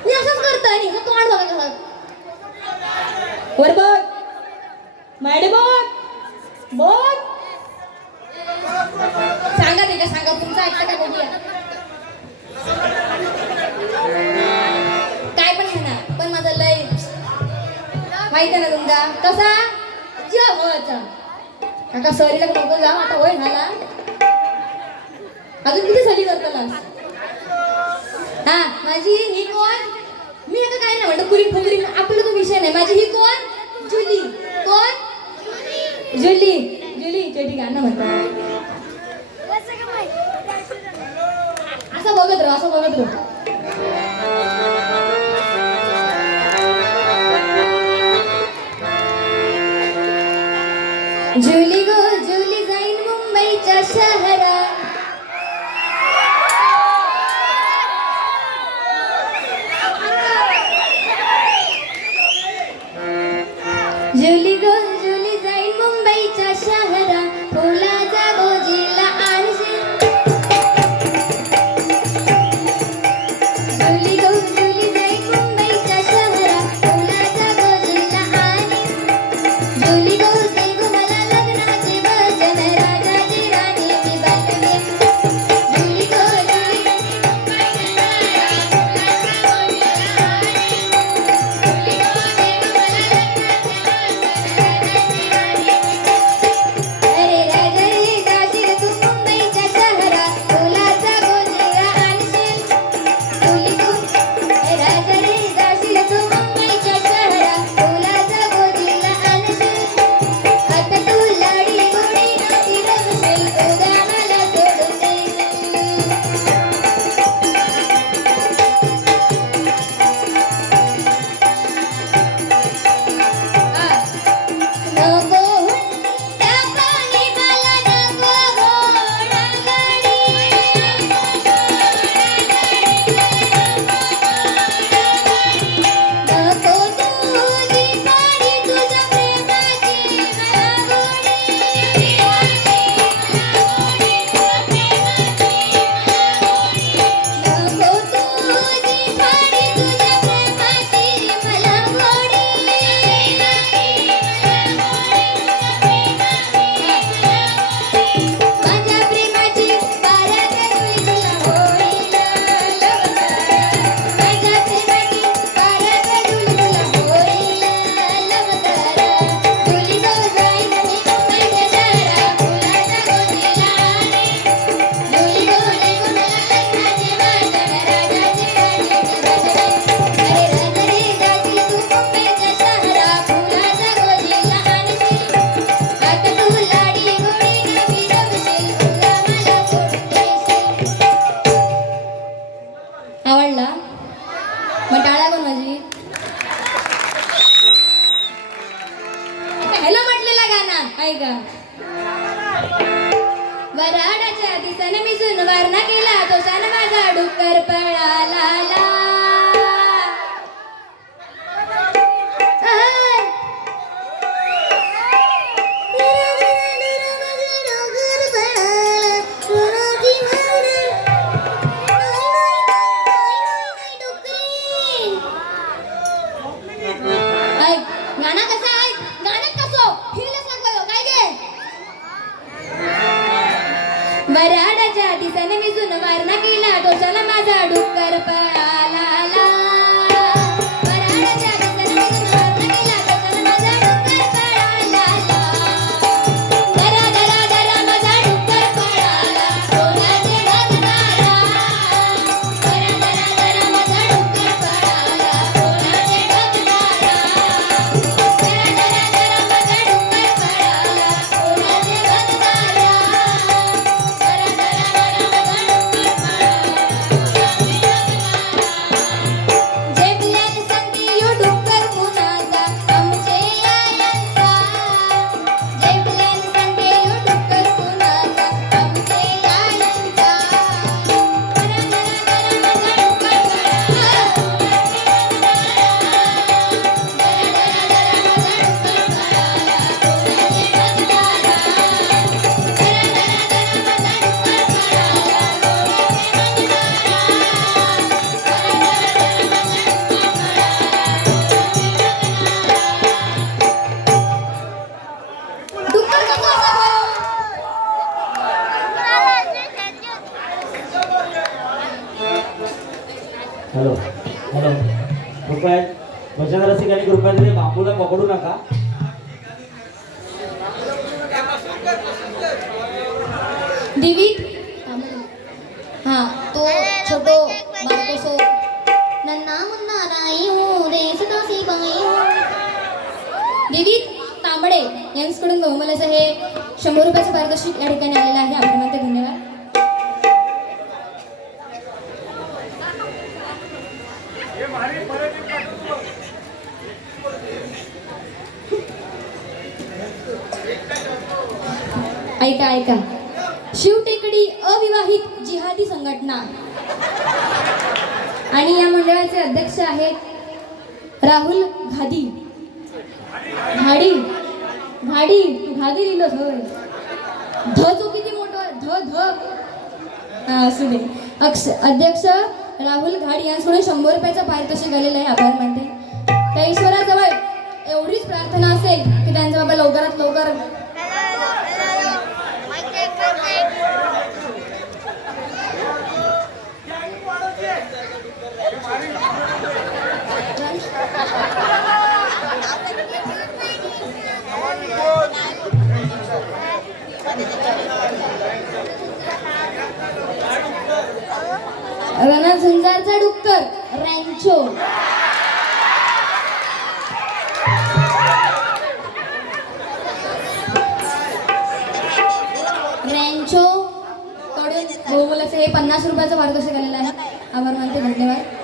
मी असंच करतो आणि हा तोंड बघा घरात वर बघ मॅडम बघ सांगा ते का सांगा तुमचं ऐकता का बघूया काय पण म्हणा पण माझं लय माहिती आहे ना तुमचा कसा जेवायचा काका सरीला नको जा आता होय झाला अजून किती सली करतो हा माझी ही कोण मी आता काय नाही म्हणतो पुरी फुगरी आपला तो विषय नाही माझी ही कोण जुली कोण जुली जुली चेटी गाणं म्हणतात असं बघत राहा जुली गो जुली जाईन मुंबईच्या शहरात जुली गो जुली जाईन मुंबईच्या शहरात फुलाचा गोजीला आणशील जुली गो जुली जाईन मुंबईच्या शहरात फुलाचा गोजीला आणीन जुली गो दे गो मला लग्नाचे वचन राजाची राणी मी बनवेन जुली गो जुली अरे राजा रे जाशील तू मुंबईच्या शहरात फुलाचा गोजीला आणशील जुली गो राजा रे जाशील तू मुंबईच्या शहरात फुलाचा गोजीला आणशील आता तू लाडी गोडी नाती रमशील उद्या मला सोडून देशील नको हुंडा पाणी मला नको घोडागाडी नको तुझी पाडी तुझ्या प्रेमाची मला गोडी नको तुझी पाडी तुझ्या प्रेमाची मला गोडी माझ्या प्रेमाची बारात जुळी तुला होईल माझ्या प्रेमाची बारात जुळी तुला होईल लवकर जुळी गो जाईन मी मुंबईच्या शहरात फुलाचा गोजीला आणीन जुळी गो दे गो मला लग्नाचे वचन राजाची राणी मी बनवेन अरे राजा रे जाशील तू मुंबईच्या शहरात फुलाचा गोजीला आणशील आता तू लाडी गोडी नाती रमशील उद्या मला सोडून देशील आवडला मग टाळा पण माझी ह्याला म्हटलेला गाणं ऐका वराडाच्या दिसाने मी वारणा केला तो सन माझा डुक्कर पळाला गाणं कसं आहे गाणं कसं फिरलं सांगतो काय गे वराडाच्या दिसाने मी वारणा केला तो सन माझा डुक्कर पळाला हॅलो कृपया भजन रसिकांनी कृपया तरी बापूला पकडू नका. दिवी हाँ तो छोटो बारकोसो नन्ना मुन्ना नाही हूँ देशदासी बाई हूँ. देवी तांबडे यांच्याकडून बहुमलाचं हे 100 रुपयाचं पारितोषिक या ठिकाणी आलेलं आहे. आपण म्हणते धन्यवाद. ऐका ऐका शिवटेकडी अविवाहित जिहादी संघटना आणि या मंडळाचे अध्यक्ष आहेत राहुल घाडी. घाडी घाडी तू घाडी लिहिलंस होय. ध तो किती मोठं ध ध हा असू दे. अध्यक्ष राहुल घाडी यांच्याकडून 100 रुपयाचं पारितोषिक आलेलं आहे. आभार मानते. त्या ईश्वराजवळ एवढीच प्रार्थना असेल की त्यांचा बाबा लवकरात लवकर रणझुंजारचा डुक्कर रॅन्चो रॅन्चो कडून बहुमूल्याचं हे 50 रुपयाचं पारितोषिक आलेलं आहे. आभार मानते. धन्यवाद.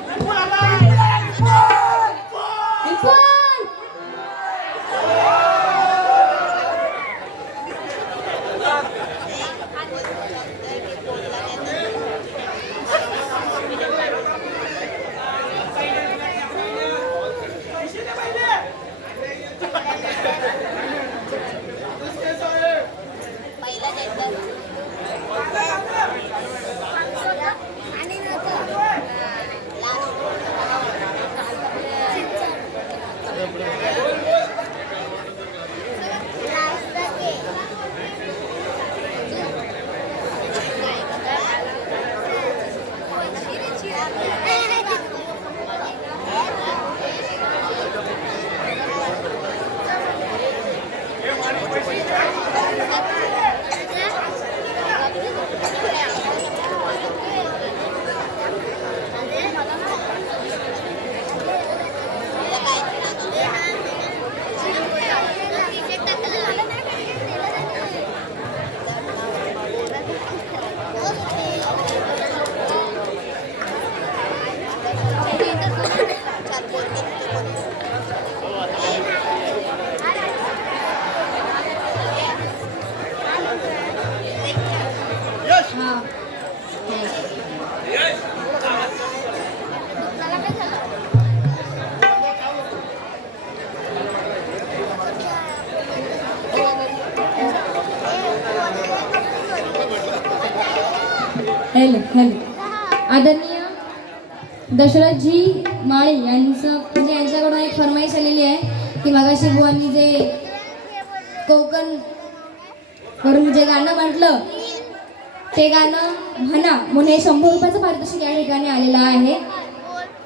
हॅलो हॅलो आदरणीय दशरथजी माळी यांचं म्हणजे यांच्याकडून एक फरमाईश आलेली आहे की मागाशी बुवांनी जे कोकण वरून जे गाणं म्हटलं ते गाणं म्हणा म्हणून हे 100 रुपयाचं पारितोषिक या ठिकाणी आलेलं आहे.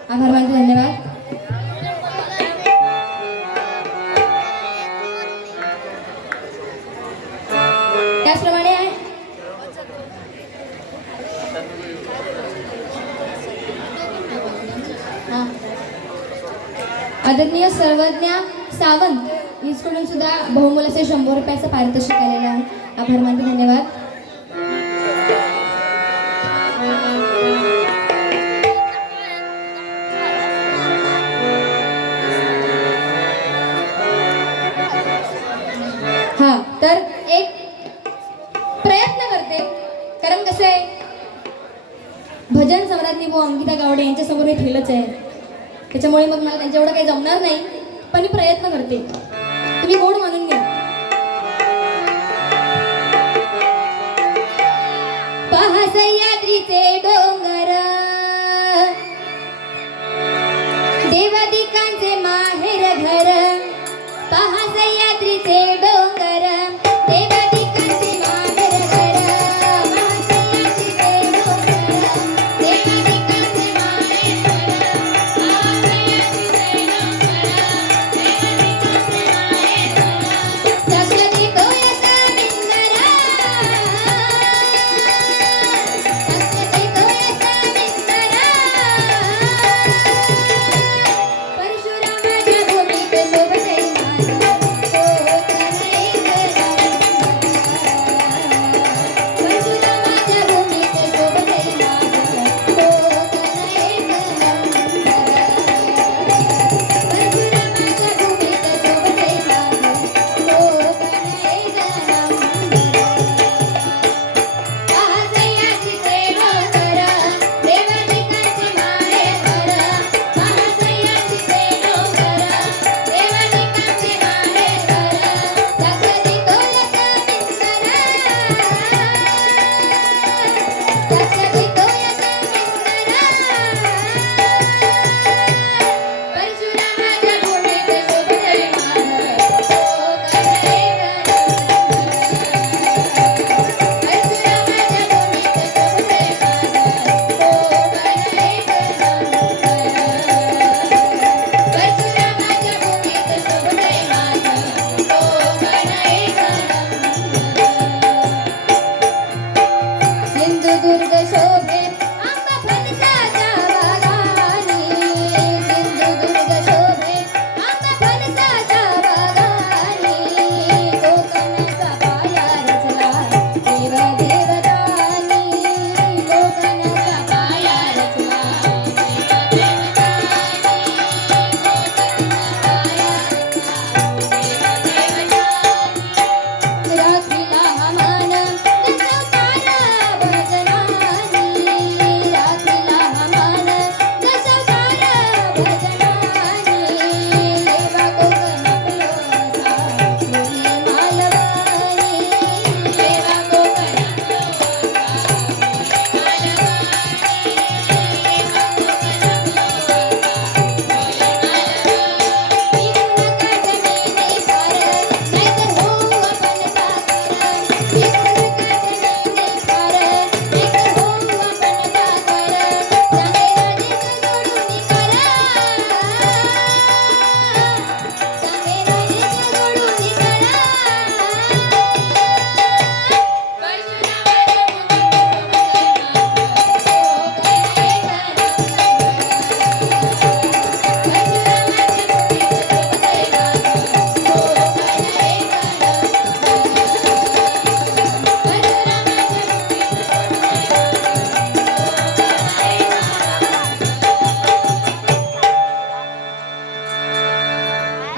आभार मानते. धन्यवाद. त्याचप्रमाणे आदरणीय सर्वज्ञा सावंत यांच्याकडून सुद्धा बहुमूल्याचे 100 रुपयाचं पारितोषिक आलेलं आहे. आभार मानते. धन्यवाद. हा तर एक प्रयत्न करते कारण कसं आहे भजन सम्राज्ञी व अंकिता गावडे यांच्यासमोर हे ठेलच आहे. त्याच्यामुळे मग मला त्यांच्या एवढं काही जमणार नाही पण मी प्रयत्न करते. तुम्ही गोड मानून घ्या. पहा सह्याद्रीचे डोंगर देवादिकांचे माहेर घर. पहा सह्याद्रीचे डोंगर देवादिकांचे माहेर घर. पहा सह्याद्रीचे डोंगर देवादिकांचे माहेर घर.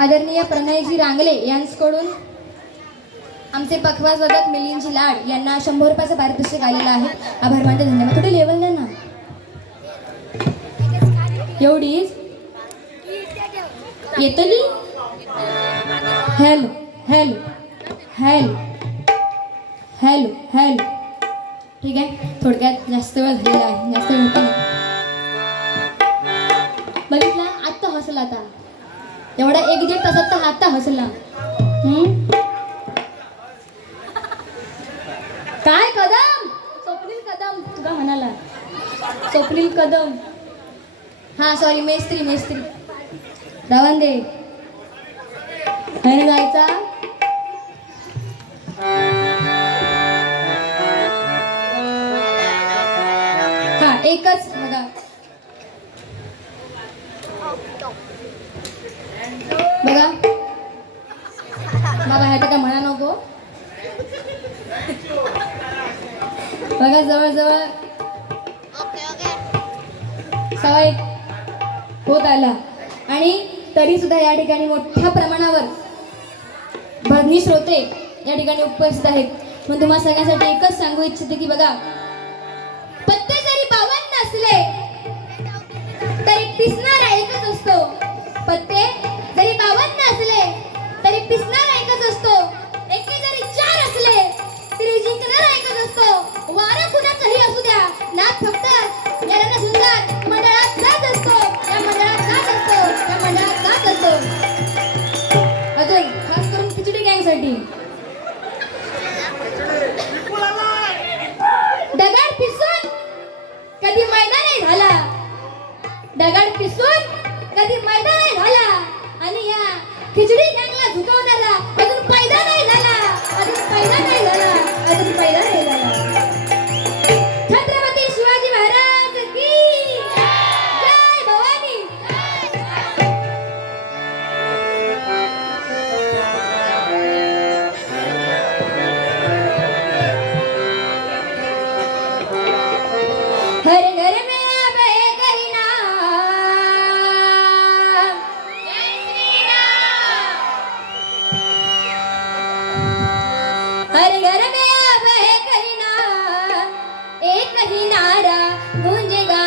आदरणीय प्रणयजी रांगले यांच्याकडून आमचे पखवाजवादक मिलिंदजी लाड यांना 100 रुपयाचं पारितोषिक आलेलं आहे. आभार मानते, धन्यवाद. थोडी लेवल द्या ना. एवढीच येतली. Hello hello hello hello hello. ठीक आहे, थोडक्यात जास्त वेळ झालेला आहे, जास्त वेळ होता नाही. बघितला आत्ता हसला. आता एवढा 1-1.5 तासात तर आत्ता हसला. काय कदम, स्वप्नील कदम तुला म्हणाला. स्वप्नील कदम, हा सॉरी, मेस्त्री रावण दे ना जायचा. हा एकच बघा बघा बाबा, ह्या तर काय म्हणा नको. बघा जवळजवळ सवय होत आला आणि तरी सुद्धा या ठिकाणी मोठ्या प्रमाणावर भरणी श्रोते या ठिकाणी उपस्थित आहेत. मग तुम्हाला सगळ्यांसाठी एकच सांगू इच्छिते की बघा, पत्ते जरी 52 असले तरी पिसणारा एकच असतो. पत्ते जरी 52 असले तरी पिसणारा एकच असतो. एके जरी 4 असले तरी जिंकणारा एकच असतो. वारं कुणाचंही असू द्या, नाद फक्त याला सुंदर मंडळात जात असतो. या मंडळात जात असतो, या मंडळात जात असतो. अजून खास करून खिचडी गँगसाठी दगड पिसून कधी मैदान नाही झाला. दगड पिसून कधी मैदान नाही झाला. आणि या खिचडी गँगला झुकवणारा अजून पैदा नाही झाला. अजून पैदा नाही झाला. अजून पैदा नाही झाला. छत्रपती शिवाजी महाराज की जय. भवानी. हर घर में अब एक ही नाम, जय श्री राम. हर घर में अब एक ही नाम, एक ही नारा गूंजेगा.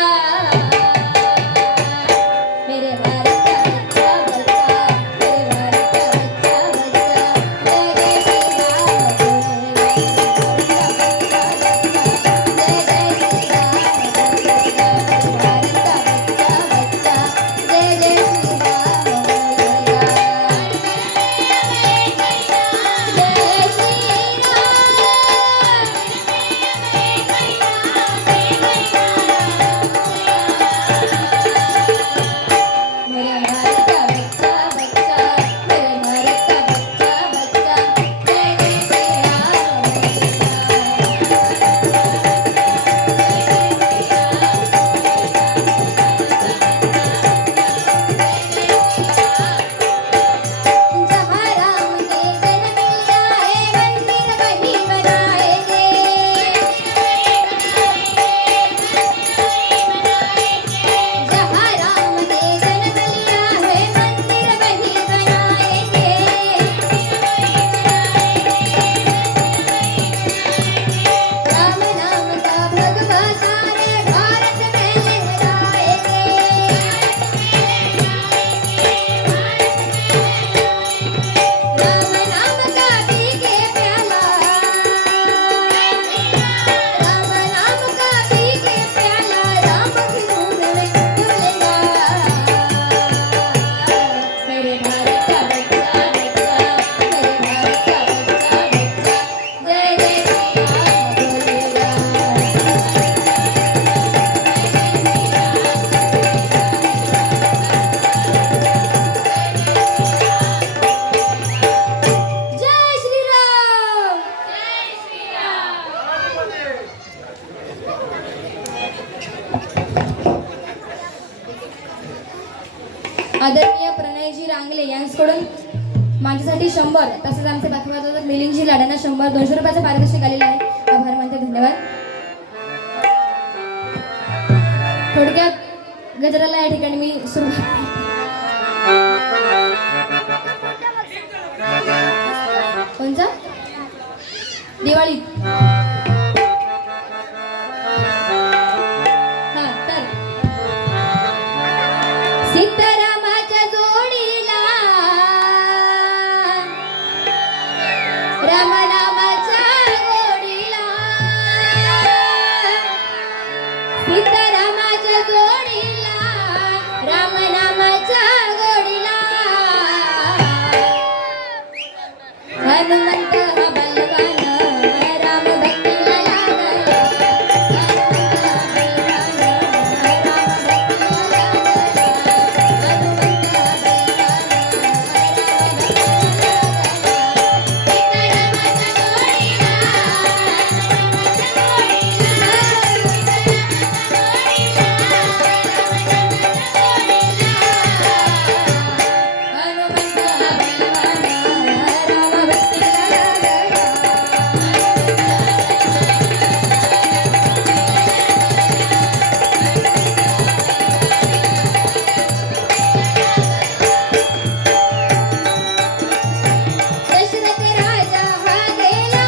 मेरे भारत का बच्चा बच्चा, मेरे भारत का बच्चा बच्चा, जय जय श्री राम बोलेगा. जय जय श्री राम बोलेगा. भारत का बच्चा बच्चा, जय जय श्री राम बोलेगा. जय श्री मेरे भारत का बच्चा बच्चा, मेरे भारत का बच्चा बच्चा, जय जय श्री राम जहाँ राम के जन्म लिया है, मंदिर वही बनाएंगे. जहाँ राम के जन्म लिया है, मंदिर वही बनाएंगे. राम नाम का भगवा सारे भारत में लहराएंगे. राम नाम का पी के प्याला, राम नाम का पी के प्याला, राम की धूम में डुलेगा. मेरे भारत का बच्चा बच्चा, मेरे भारत का बच्चा बच्चा, जय जय श्री राम बोलेगा. जय श्री राम. जय श्री राम. आदरणीय प्रणयजी रांगले यांच्याकडून माझ्यासाठी 100, तसेच आमचे पखवाजवादक मिलिंदजी लाड यांना 100, 200 रुपयाचं पारितोषिक आलेलं आहे. आभार मानते, धन्यवाद. थोडक्यात गजराला या ठिकाणी मी सुरुवात माळीत. हा तर सीतारामाच्या जोडीला रामनामाच्या गोडीला सीतारामाच्या जोडीला रामनामाच्या गोडीला हनुमंत हा बलवान राम भक्तीला लागला दशरथ राजा हा गेला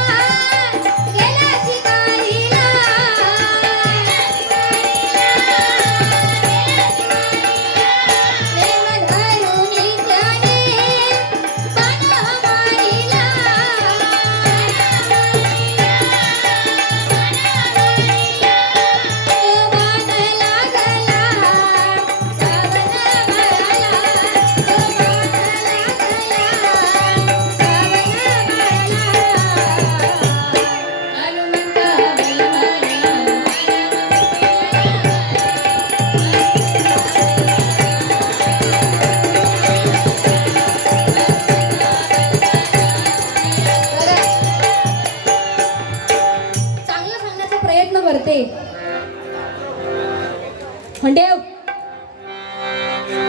गेला शिकारीला प्रेम धरुनी त्याने बाण मारिला तो बाण लागला रावण मळाला तो बाण लागला हनुमंत चांगलं सांगण्याचा प्रयत्न करते खंडेव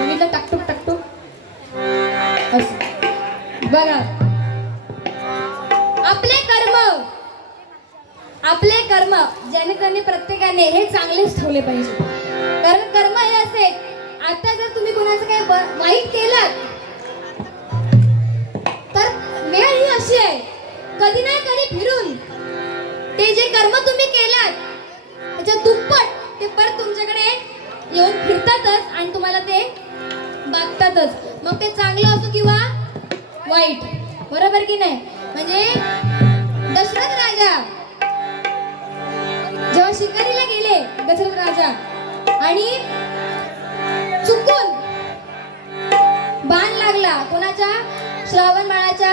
मी तर टाकटूक टाकटूक असं. बघा आपले कर्म ज्याने त्याने प्रत्येकाने हे चांगलेच ठेवले पाहिजे. कारण कर्म हे असे आता जर तुम्ही कोणाचं काही वाईट केलं तर वेळ ही अशी आहे कधी नाही कधी फिरून ते जे कर्म तुम्ही केलात त्याच्या दुप्पट ते परत तुमच्याकडे येऊन फिरतातच आणि तुम्हाला ते बागतातच. मग ते चांगलं असो किंवा वाईट. बरोबर की नाही. म्हणजे दशरथ राजा जेव्हा शिकारीला गेले दशरथ राजा आणि चुकून बाण लागला कोणाच्या श्रावण बाळाच्या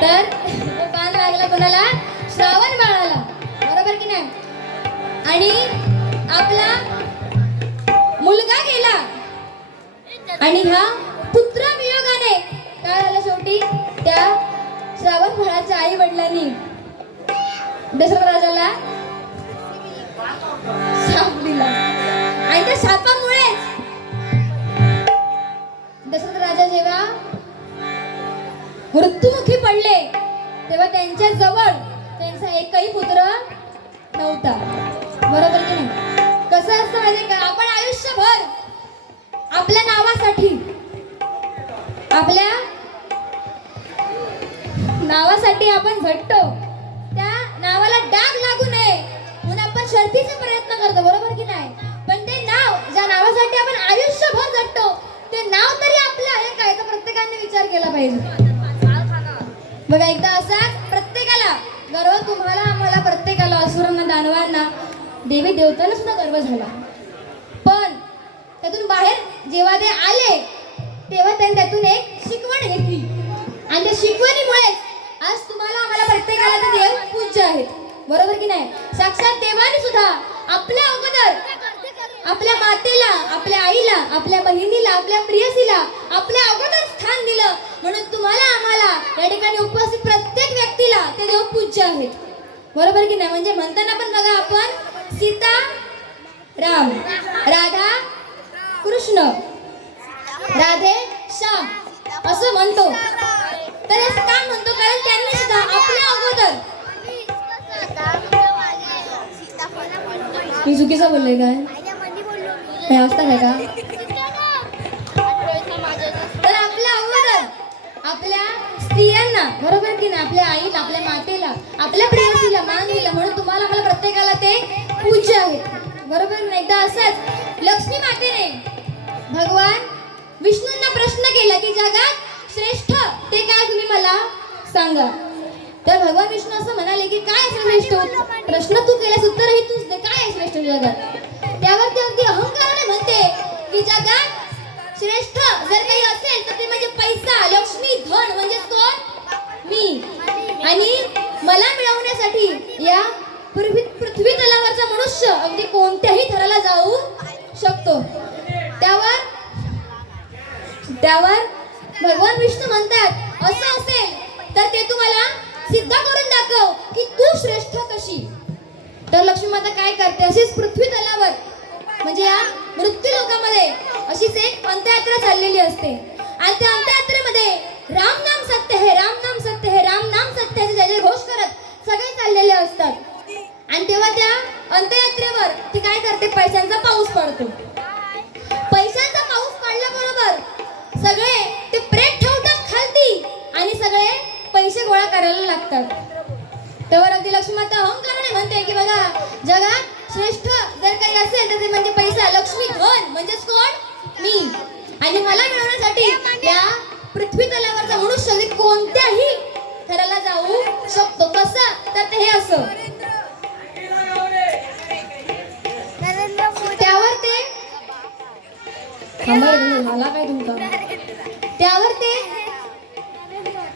तर तो बाण लागला कोणाला श्रावण बाळाला. बरोबर की नाही. आणि आपला मुलगा गेला आणि ह्या पुत्र वियोगाने काय झालं शेवटी त्या श्रावण बाळाच्या आई वडिलांनी दशरथ राजाला शाप दिला आणि त्या शापामुळेच दशरथ राजा जेव्हा मृत्युमुखी पडले तेव्हा त्यांच्या जवळ त्यांचा एकही पुत्र नव्हता. बरोबर की नाही. कसं असतं माहिती का आपण आयुष्यभर आपल्या नावासाठी आपण झटतो. त्या नावाला डाग लागू नये म्हणून आपण शर्थीचे प्रयत्न करतो. बरोबर की नाही. पण ते नाव ज्या नावासाठी आपण आयुष्यभर झटतो ते नाव तरी आपलं आहे का याचा प्रत्येकाने विचार केला पाहिजे. बघा एकदा असाच प्रत्येकाला गर्व तुम्हाला आम्हाला प्रत्येकाला असुरांना दानवांना देवी देवतांना सुद्धा गर्व झाला. पण त्यातून बाहेर जेव्हा ते आले तेव्हा त्यांनी त्यातून एक शिकवण घेतली आणि त्या शिकवणीमुळे आज तुम्हाला आम्हाला प्रत्येकाला ते देव पूज्य आहेत. बरोबर की नाही. साक्षात देवाने सुद्धा आपल्या अगोदर आपल्या मातेला आपल्या आईला आपल्या बहिणीला आपल्या प्रियसीला आपल्या अगोदर स्थान दिलं म्हणून तुम्हाला आम्हाला या ठिकाणी उपस्थित प्रत्येक व्यक्तीला ते देव पूज्य आहेत. बरोबर की नाही. म्हणजे म्हणताना पण बघा आपण सीता राम राधा कृष्ण राधे श्याम असं म्हणतो. तर हे का म्हणतो कारण त्यांनी सुद्धा आपल्या अगोदर मी चुकीचं बोलले काय नाही वाजता काय का? तर आपल्या अगोदर आपल्या स्त्रियांना, बरोबर की नाही, आपल्या आईला, आपल्या मातेला, आपल्या प्रेयसीला मान दिला म्हणून तुम्हाला मला प्रत्येकाला ते पूज्य आहे, बरोबर ना? एकदा असंच लक्ष्मी मातेने भगवान विष्णूंना प्रश्न केला की जगात श्रेष्ठ ते काय, तुम्ही मला सांगा. तर भगवान विष्णू असं म्हणाले की काय असेल श्रेष्ठ? प्रश्न तू केल्यास उत्तरही तूच दे, काय आहे श्रेष्ठ जगात? त्यावर ते अगदी अहंकाराने म्हणते की जगात श्रेष्ठ जर काही असेल तर ते म्हणजे पैसा, लक्ष्मी, धन, म्हणजे कोण? मी. आणि मला मिळवण्यासाठी या पृथ्वी तलावरचा मनुष्य अगदी कोणत्याही थराला जाऊ शकतो. त्यावर भगवान विष्णू म्हणतात असं असेल तर ते तुम्हाला सिद्ध करून दाखव की तू श्रेष्ठ कशी. तर लक्ष्मी माता काय करते, अशीच पृथ्वी तलावर म्हणजे या मृत्यू लोकामध्ये अशीच एक अंत्ययात्रा चाललेली असते. आणि त्या अंत्ययात्रेमध्ये राम नाम सत्य है, राम नाम सत्य है, राम नाम सत्य है जय घोष करत सगळे चाललेले असतात. आणि तेव्हा त्या अंत्ययात्रेवर ती काय करते, पैशांचा पाऊस पडतो. पैशांचा पाऊस पडल्याबरोबर सगळे ते प्रेत ठेवतात खालती आणि सगळे पैसे गोळा करायला लागतात. तेव्हा अगदी लक्ष्मी माता अहंकाराने म्हणते की बघा जगात श्रेष्ठ जर काही असेल तर ते म्हणजे पैसा, लक्ष्मी, धन, म्हणजेच कोण? मी. आणि मला मिळवण्यासाठी या पृथ्वी तलावरचा मनुष्य कोणत्याही थराला जाऊ शकतो. कसं? तर ते हे असं. त्यावर ते मला काय तुमचा त्यावर ते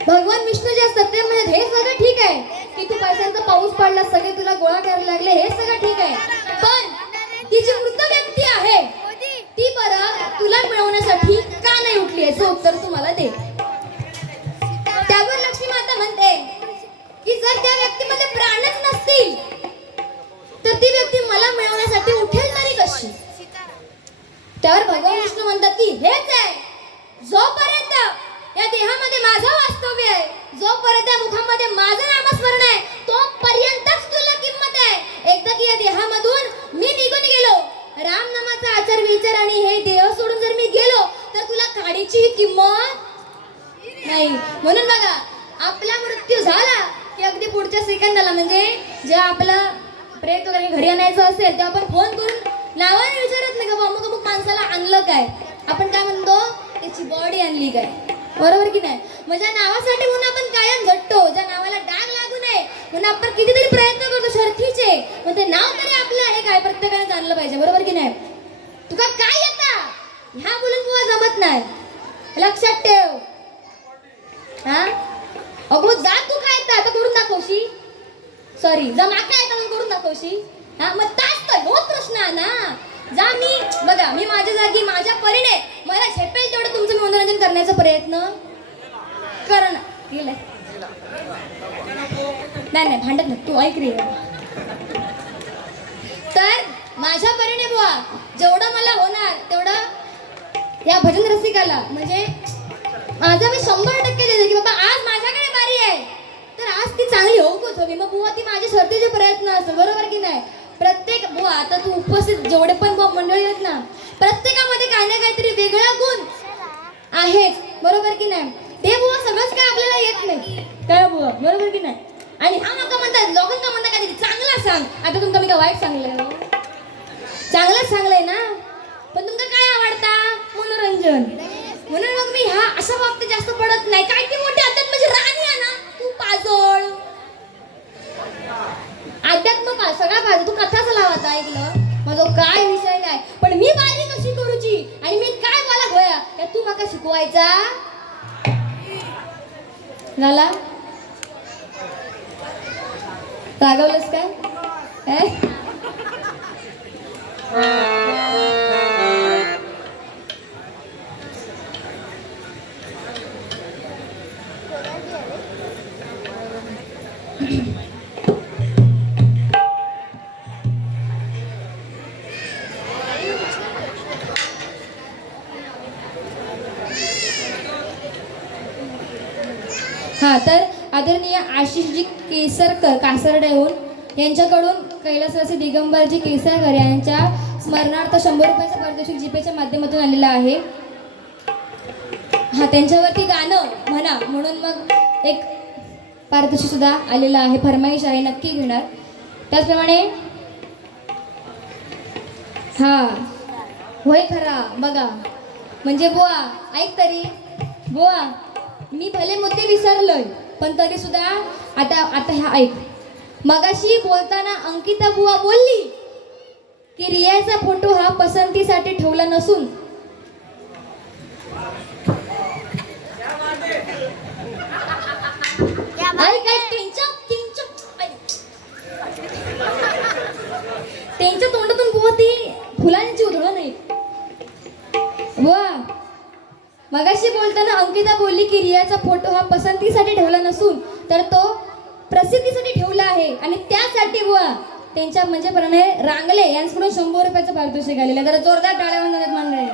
भगवान विष्णू जे असतात ते म्हणजे हे सगळं ठीक आहे की तू पैशांचा पाऊस पडला, सगळे तुला गोळा करायला लागले, हे सगळं ठीक आहे, पण ती जी मृत व्यक्ती आहे ती बरं तुला मिळवण्यासाठी का नाही उठली, याचं उत्तर तू मला दे. त्यावर लक्ष्मी माता म्हणते की जर त्या व्यक्तीमध्ये प्राणच नसतील तर ती व्यक्ती मला मिळवण्यासाठी उठेल तरी कशी. त्यावर भगवान विष्णू म्हणतात की हेच आहे, जोपर्यंत या देहामध्ये माझं वास्तव्य आहे, जोपर्यंत या मुखामध्ये माझं नामस्मरण आहे, तोपर्यंतच तुला किंमत आहे. एकदा की या देहामधून मी निघून गेलो, राम नामाचा आचार विचार आणि हे देह सोडून जर मी गेलो तर तुला काडीची किंमत नाही. म्हणून बघा आपला मृत्यू झाला की अगदी पुढच्या सेकंदाला म्हणजे जे आपला प्रेत वगैरे घरी आणायचं असेल तेव्हा आपण फोन करून नावाने विचारत नाही का अमुक अमुक माणसाला आणलं काय, आपण काय म्हणतो त्याची बॉडी आणली काय, बरोबर की नाही. म्हणजे नावासाठी म्हणून आपण कायम झटतो, ज्या नावाला डाग लागू नये म्हणून आपण कितीतरी प्रयत्न करतो शर्थीचे, पण ते नाव तरी आपलं आहे काय प्रत्येकाने जाणलं पाहिजे, बरोबर की नाही. तुका काय येता ह्या बोलून तुला जमत नाही, लक्षात ठेव. हा अगो जा तू काय येतं आता करून दाखवशी, सॉरी जा माका येतं म्हणून करून दाखवशी. हा मग तास तर होत प्रश्न आहे ना. जा मी बघा मी माझ्या जागी माझ्या परीने मला झेपेल तेवढं तुमचं मनोरंजन करण्याचा प्रयत्न करणं केलंय. नाही भांडत नाही, तू ऐक रे. तर माझ्या परीने बुवा जेवढं मला होणार तेवढं या भजन रसिकाला म्हणजे माझा मी 100% देते की बाबा आज माझ्याकडे बारी आहे तर आज ती चांगली होऊच हवी. मग बुवा ती माझे शर्तीचे प्रयत्न असतात, बरोबर की नाही. प्रत्येक बुवा आता तू उपस्थित जेवढे पण मंडळी आहेत ना प्रत्येकामध्ये काही ना काहीतरी वेगळा गुण आहेच, बरोबर की नाही. ते बुवा सगळंच काय आपल्याला येत नाही काय बुवा, बरोबर की नाही. आणि हा नका म्हणतात लोकांना म्हणतात काहीतरी चांगला सांग. आता तुमका मी का वाईट सांगलंय, चांगलंच सांगलंय ना, पण तुमका काय आवडता मनोरंजन, म्हणून मग मी ह्या अशा बाबतीत जास्त पडत नाही. काय ती मोठी आध्यात्म म्हणजे राणी आहे ना, तू पाजळ अध्यात्म का सगळा पाहिजे. तू कथाच लावता ऐकलं माझं काय विषय नाही, पण मी बारी कशी करूची आणि मी काय बोला होया या तू माका शिकवायचा झाला. रागवलंस काय? हा तर आदरणीय आशिषजी केसरकर कासर्डेहून यांच्याकडून कैलासवासी दिगंबरजी केसरकर यांच्या स्मरणार्थ 100 रुपयाचं पारितोषिक जीपेच्या माध्यमातून आलेलं आहे. हा त्यांच्यावरती गाणं म्हणा म्हणून मग एक पारितोषिक सुद्धा आलेलं आहे. फरमाईश आहे, नक्की घेणार. त्याचप्रमाणे हा होय खरा बघा म्हणजे बुवा ऐक तरी बुवा मी भले मुद्दे विसरलोय पण तरी सुद्धा आता ह्या ऐक. मगाशी बोलताना अंकिता बुवा बोलली की रियाचा फोटो हा पसंतीसाठी ठेवला नसून त्यांच्या तोंडातून बुवा ती फुलांची उधळण नाही. बुवा मगाशी बोलताना अंकिता बोलली की रियाचा फोटो हा पसंतीसाठी ठेवला नसून तर तो प्रसिद्धीसाठी ठेवला आहे आणि त्यासाठी बुवा त्यांच्या म्हणजे प्रमाणे रांगले यांच्याकडून 100 रुपयाचं पारितोषिक आलेलं आहे. जरा जोरदार टाळ्या वाजवण्यात मंडळी.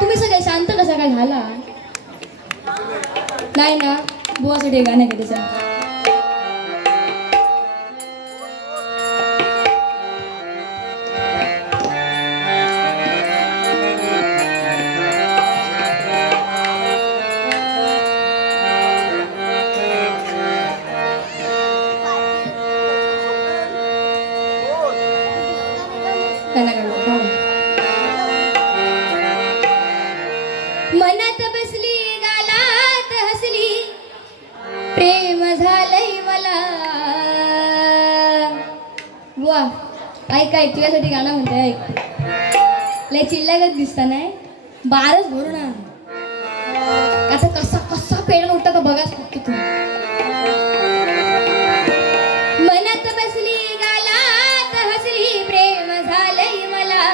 तुम्ही सगळे शांत कसा काय झाला नाही ना. बुवासाठी गाणं आहे का त्याचं. मनात बसली गालात हसली प्रेम झालंय मला. वा ऐक ऐक तुझ्यासाठी गाणं म्हणते ऐक. लय चिल्लागत दिसता नाही बारच भरू ना. आता कसा कसा पेड उठता तर बघाच फक्त तू. मनात बसली गालात हसली प्रेम झालंय मला.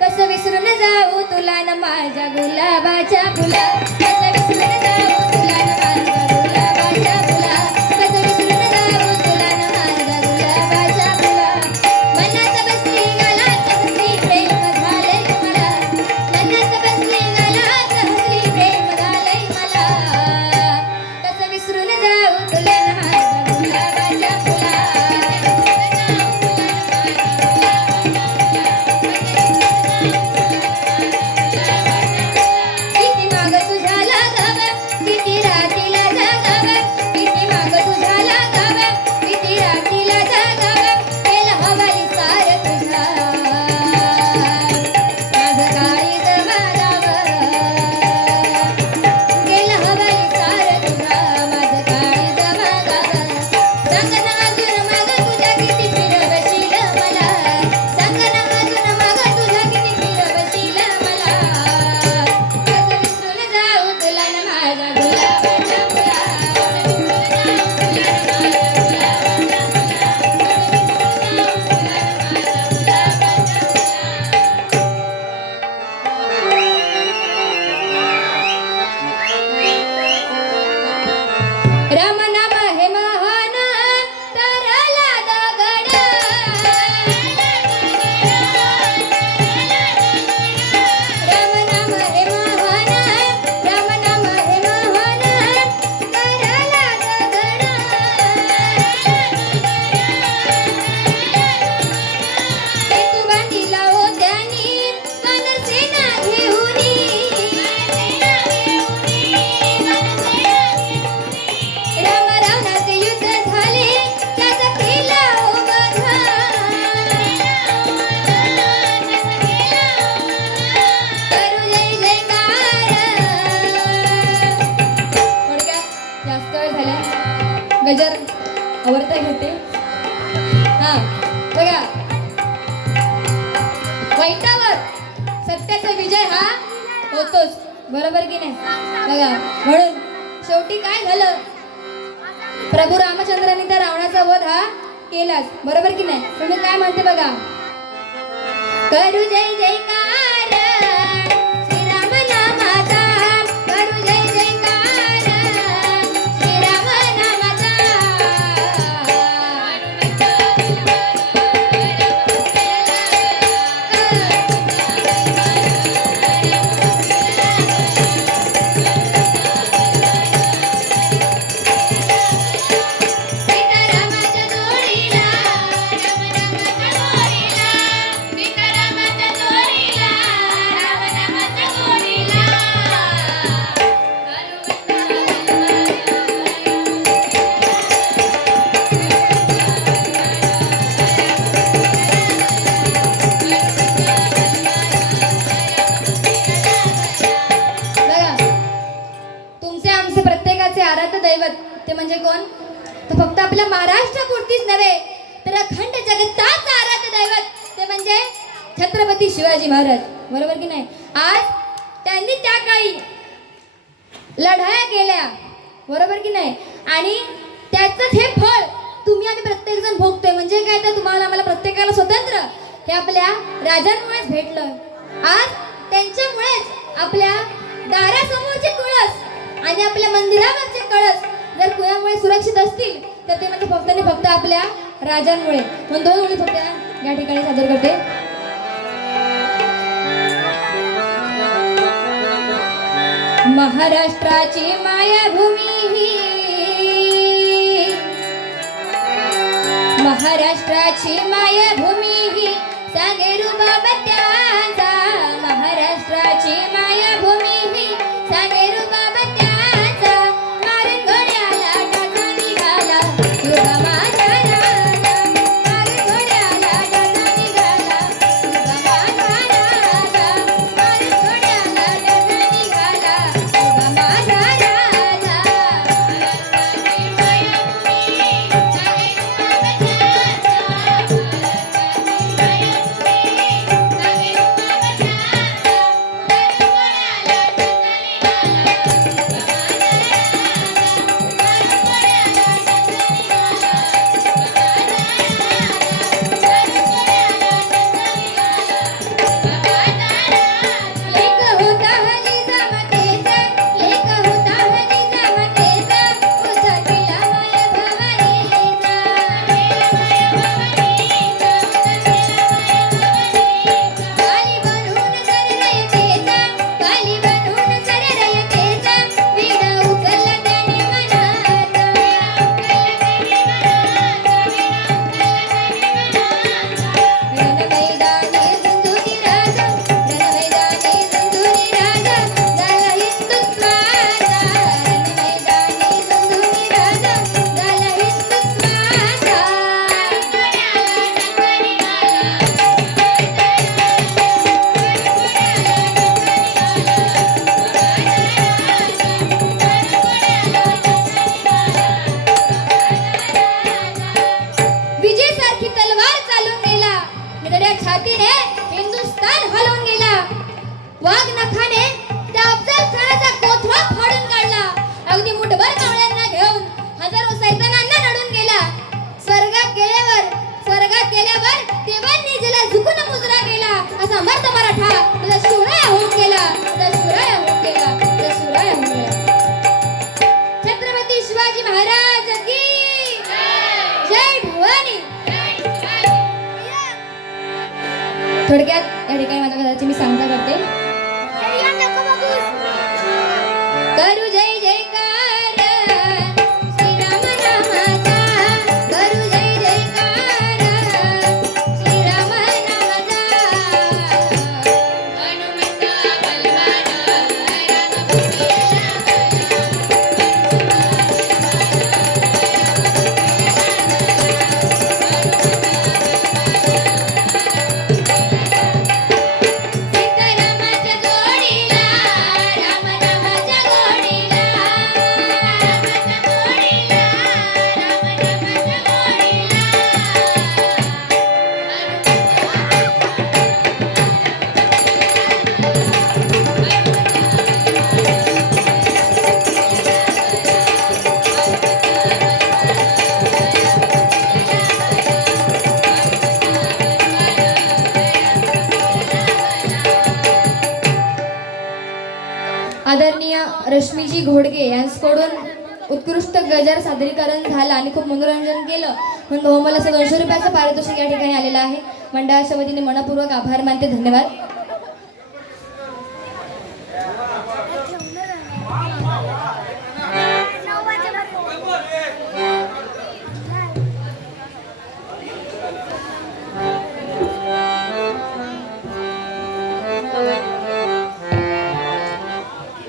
कसं विसरून जाऊ तुला न माझ्या गुलाबाच्या फुला. कसं विसरून जाऊ तुला न माझ्या गुलाबाच्या फुला. कसं विसरून जाऊ तुला न माझ्या गुलाबाच्या फुला. मनात बसली गालात हसली प्रेम झालंय मला. मनात बसली गालात हसली प्रेम झालंय मला. कसं विसरून जाऊ तुला न माझ्या गुलाबाच्या फुला. गजर आवडता घेते. हा बघा वाईटावर सत्याचा विजय हा होतोच बरोबर की नाही. बघा म्हणून शेवटी काय झालं प्रभू रामचंद्रांनी त्या रावणाचा वध हा केलाच बरोबर की नाही. तुम्ही काय म्हणते बघा. करू जय जयकार श्रीराम नामाचा. करू जय जयकार श्रीराम नामाचा. सीतारामाच्या जोडी तुमचे आमचे प्रत्येकाचे आराध्य दैवत ते म्हणजे कोण? तर फक्त आपल्या महाराष्ट्रापुरतीच नव्हे तर अखंड जगताचं आराध्य दैवत ते म्हणजे छत्रपती शिवाजी महाराज. बरोबर की नाही? आज त्यांनी त्या काळी लढाया केल्या, बरोबर की नाही? आणि त्याचंच हे फळ तुम्ही आणि प्रत्येक जण भोगतोय. म्हणजे काय? तर तुम्हाला आम्हाला प्रत्येकाला स्वतंत्र हे आपल्या राजांमुळेच भेटलं. आज त्यांच्यामुळेच आपल्या दारासमोरचे कळस आणि आपल्या मंदिरावरचे कळस जर कुणामुळे सुरक्षित असतील तर ते म्हणजे फक्त आणि फक्त आपल्या राजांमुळे. म्हणून दोन ओळी फक्त या ठिकाणी सादर करते. महाराष्ट्राची मायाभूमी ही, महाराष्ट्राची मायाभूमी ही सांगे रुबाब त्याचा. महाराष्ट्राची मायाभूमी ही सांगे रुबाब त्याचा. मारून घोड्याला टाचा निघाला युगा माझा राजा. मारून घोड्याला टाचा निघाला युगा माझा राजा. मारून घोड्याला टाचा निघाला युगा माझा राजा. महाराष्ट्राची मायाभूमी सांगे रुबाब लेक होता निजामातेचा, लेक होता निजामातेचा, उद्या केला माया भवानीचा. काली बनून सररयतेचा, काली बनून सररयतेचा, विडा उचलला त्याने मनात. रणमैदानी सिंधुनी राजा, रणमैदानी सिंधुनी राजा, झाला हिंदुत्वाचा. रणमैदानी सिंधुनी राजा, झाला हिंदुत्वाचा. विजयसारखी तलवार चालून गेला, निधड्या छातीने हिंदुस्थान हलवून गेला. वाघ नखाने त्या अफजल खानाचा कोथळा फाडून काढला. अगदी मुठभर कावळ्यांना घेऊन हजारो सैतानांना नडून गेला. स्वर्गात गेल्यावर देवांनी ज्याला झुकून मुजरा केला असा मर्द मराठा तुझा शिवराया होऊन गेला, तुझा शिवराया होऊन गेला, तुझा शिवराया होऊन गेला. छत्रपती शिवाजी महाराज की जय भवानी. थोडक्यात या ठिकाणी माझ्या घराची मी सांगता करते. करू जय जयकार श्रीराम नामाचा, करू जय जयकार श्रीराम नामाचा. हनुमंता बलवान सीतारामाच्या जोडीला, राम नामाच्या गोडीला, रामाच्या गोडीला, राम नामाच्या गोडीला. आदरणीय रश्मीजी घोडगे यांच्याकडून उत्कृष्ट गजर सादरीकरण झालं आणि खूप मनोरंजन केलं म्हणून बहुमल असं 200 रुपयाचं पारितोषिक या ठिकाणी आलेलं आहे. मंडळाच्या वतीने मनपूर्वक आभार मानते. धन्यवाद.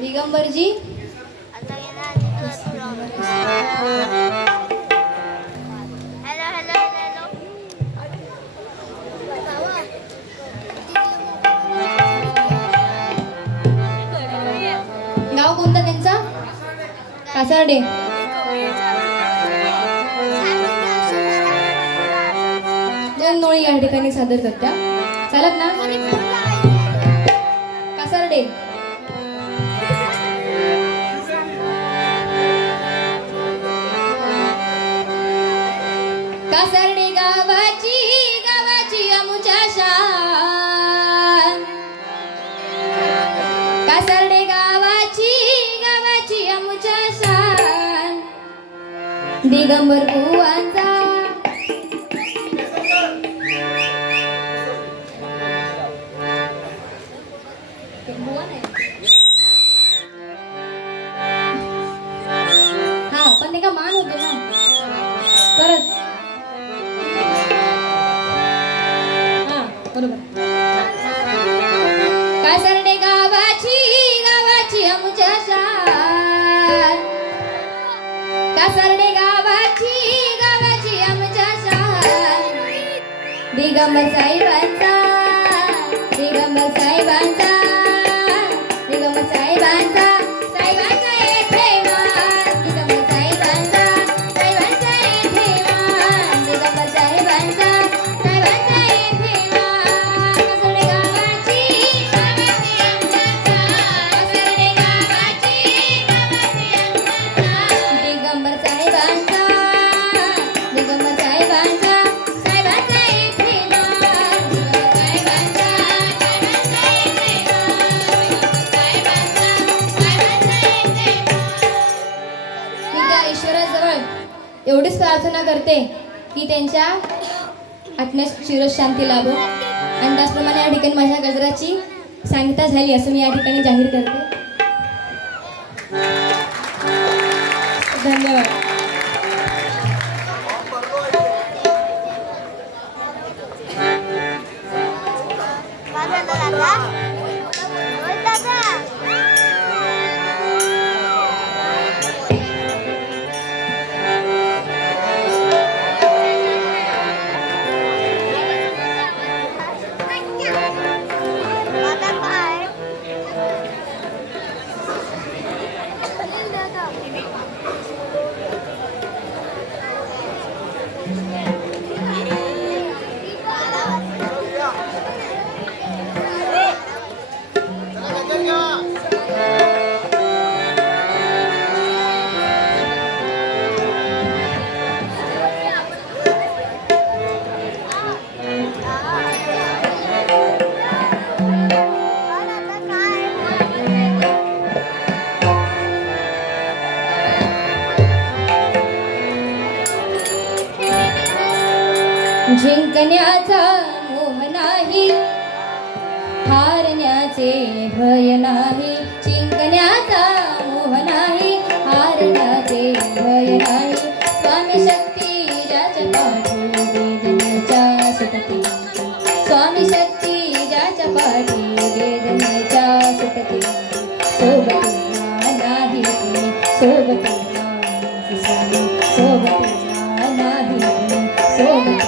दिगंबरजी कासारडे दोन नोळी या ठिकाणी सादर करत्या चालत ना कासारडे कासारडे गावाची अमुच्या शान कासारडे गावाची अमुच्या शान दिगंबर बुवांचा हा पण ते का मान होतो ना परत हा बरोबर कासारडे गावाची अमुच्या शान कासारडे गावाची अमुच्या शान दिगंबर साहेबांचा दिगंबर साहेबांचा दिगंबर साहेबांचा साहेबांचा येथे मान दिगंबर साहेबांचा साहेबांचा येथे मान दिगंबर साहेबांचा साहेबांचा येथे मान कासारडे गावाची कासारडे गावाची दिगंबर साहेबांचा दिगंबर साहेबांचा साहेबांचा येथे मान दिगंबर साहेबांचा मी त्या ईश्वराजवळ एवढीच प्रार्थना करते की त्यांच्या आत्म्यास चिरशांती लाभो आणि त्याचप्रमाणे या ठिकाणी माझ्या गजराची सांगता झाली असं मी या ठिकाणी जाहीर करते धन्यवाद जिंकण्याचा मोह नाही हारण्याचे भय नाही जिंकण्याचा मोह नाही हारण्याचे भय नाही स्वामी शक्ती ज्याच्या पाठी वेदनेच्या सुटते स्वामी शक्ती ज्याच्या पाठी वेदनेच्या सुटते सोबतीला नाही कुणी सोबतीला स्वामी सोबतीला नाही कुणी सोबतीला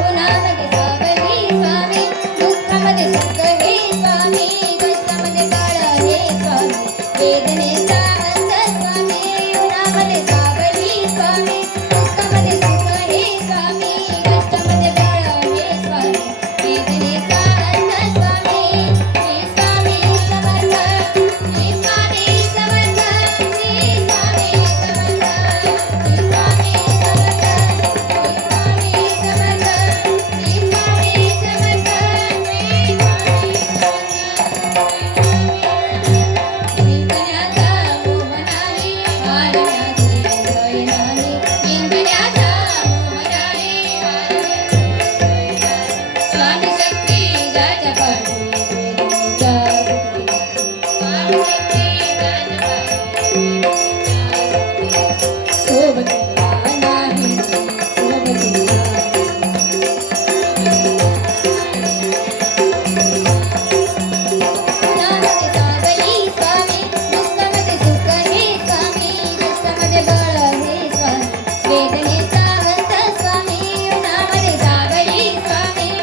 उन्हामध्ये सावली स्वामी दुःखामध्ये सुख हे स्वामी कष्टामध्ये काळ हे स्वामी वेदनेचा अंत स्वामी उन्हामध्ये सावली स्वामी दुःखामध्ये सुख हे स्वामी कष्टामध्ये काळ हे स्वामी वेदनेचा अंत स्वामी श्री स्वामी समर्थ श्री स्वामी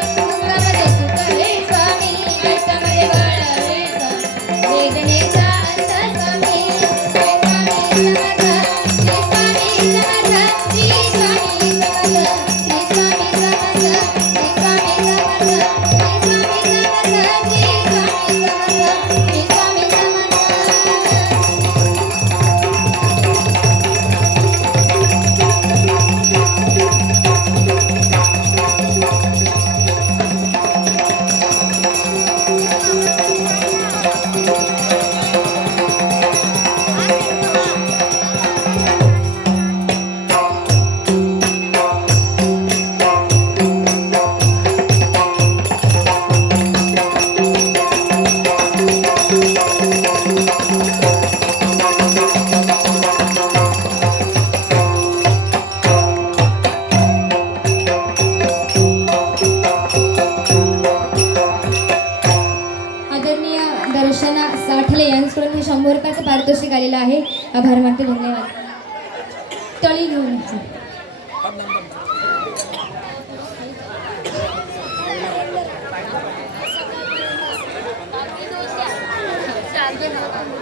समर्थ श्री स्वामी समर्थ श्री स्वामी वेदनेचा अंत स्वामी रसिक आलेला आहे. आभार मानते. धन्यवाद. तळी घेऊन जा. चार्जर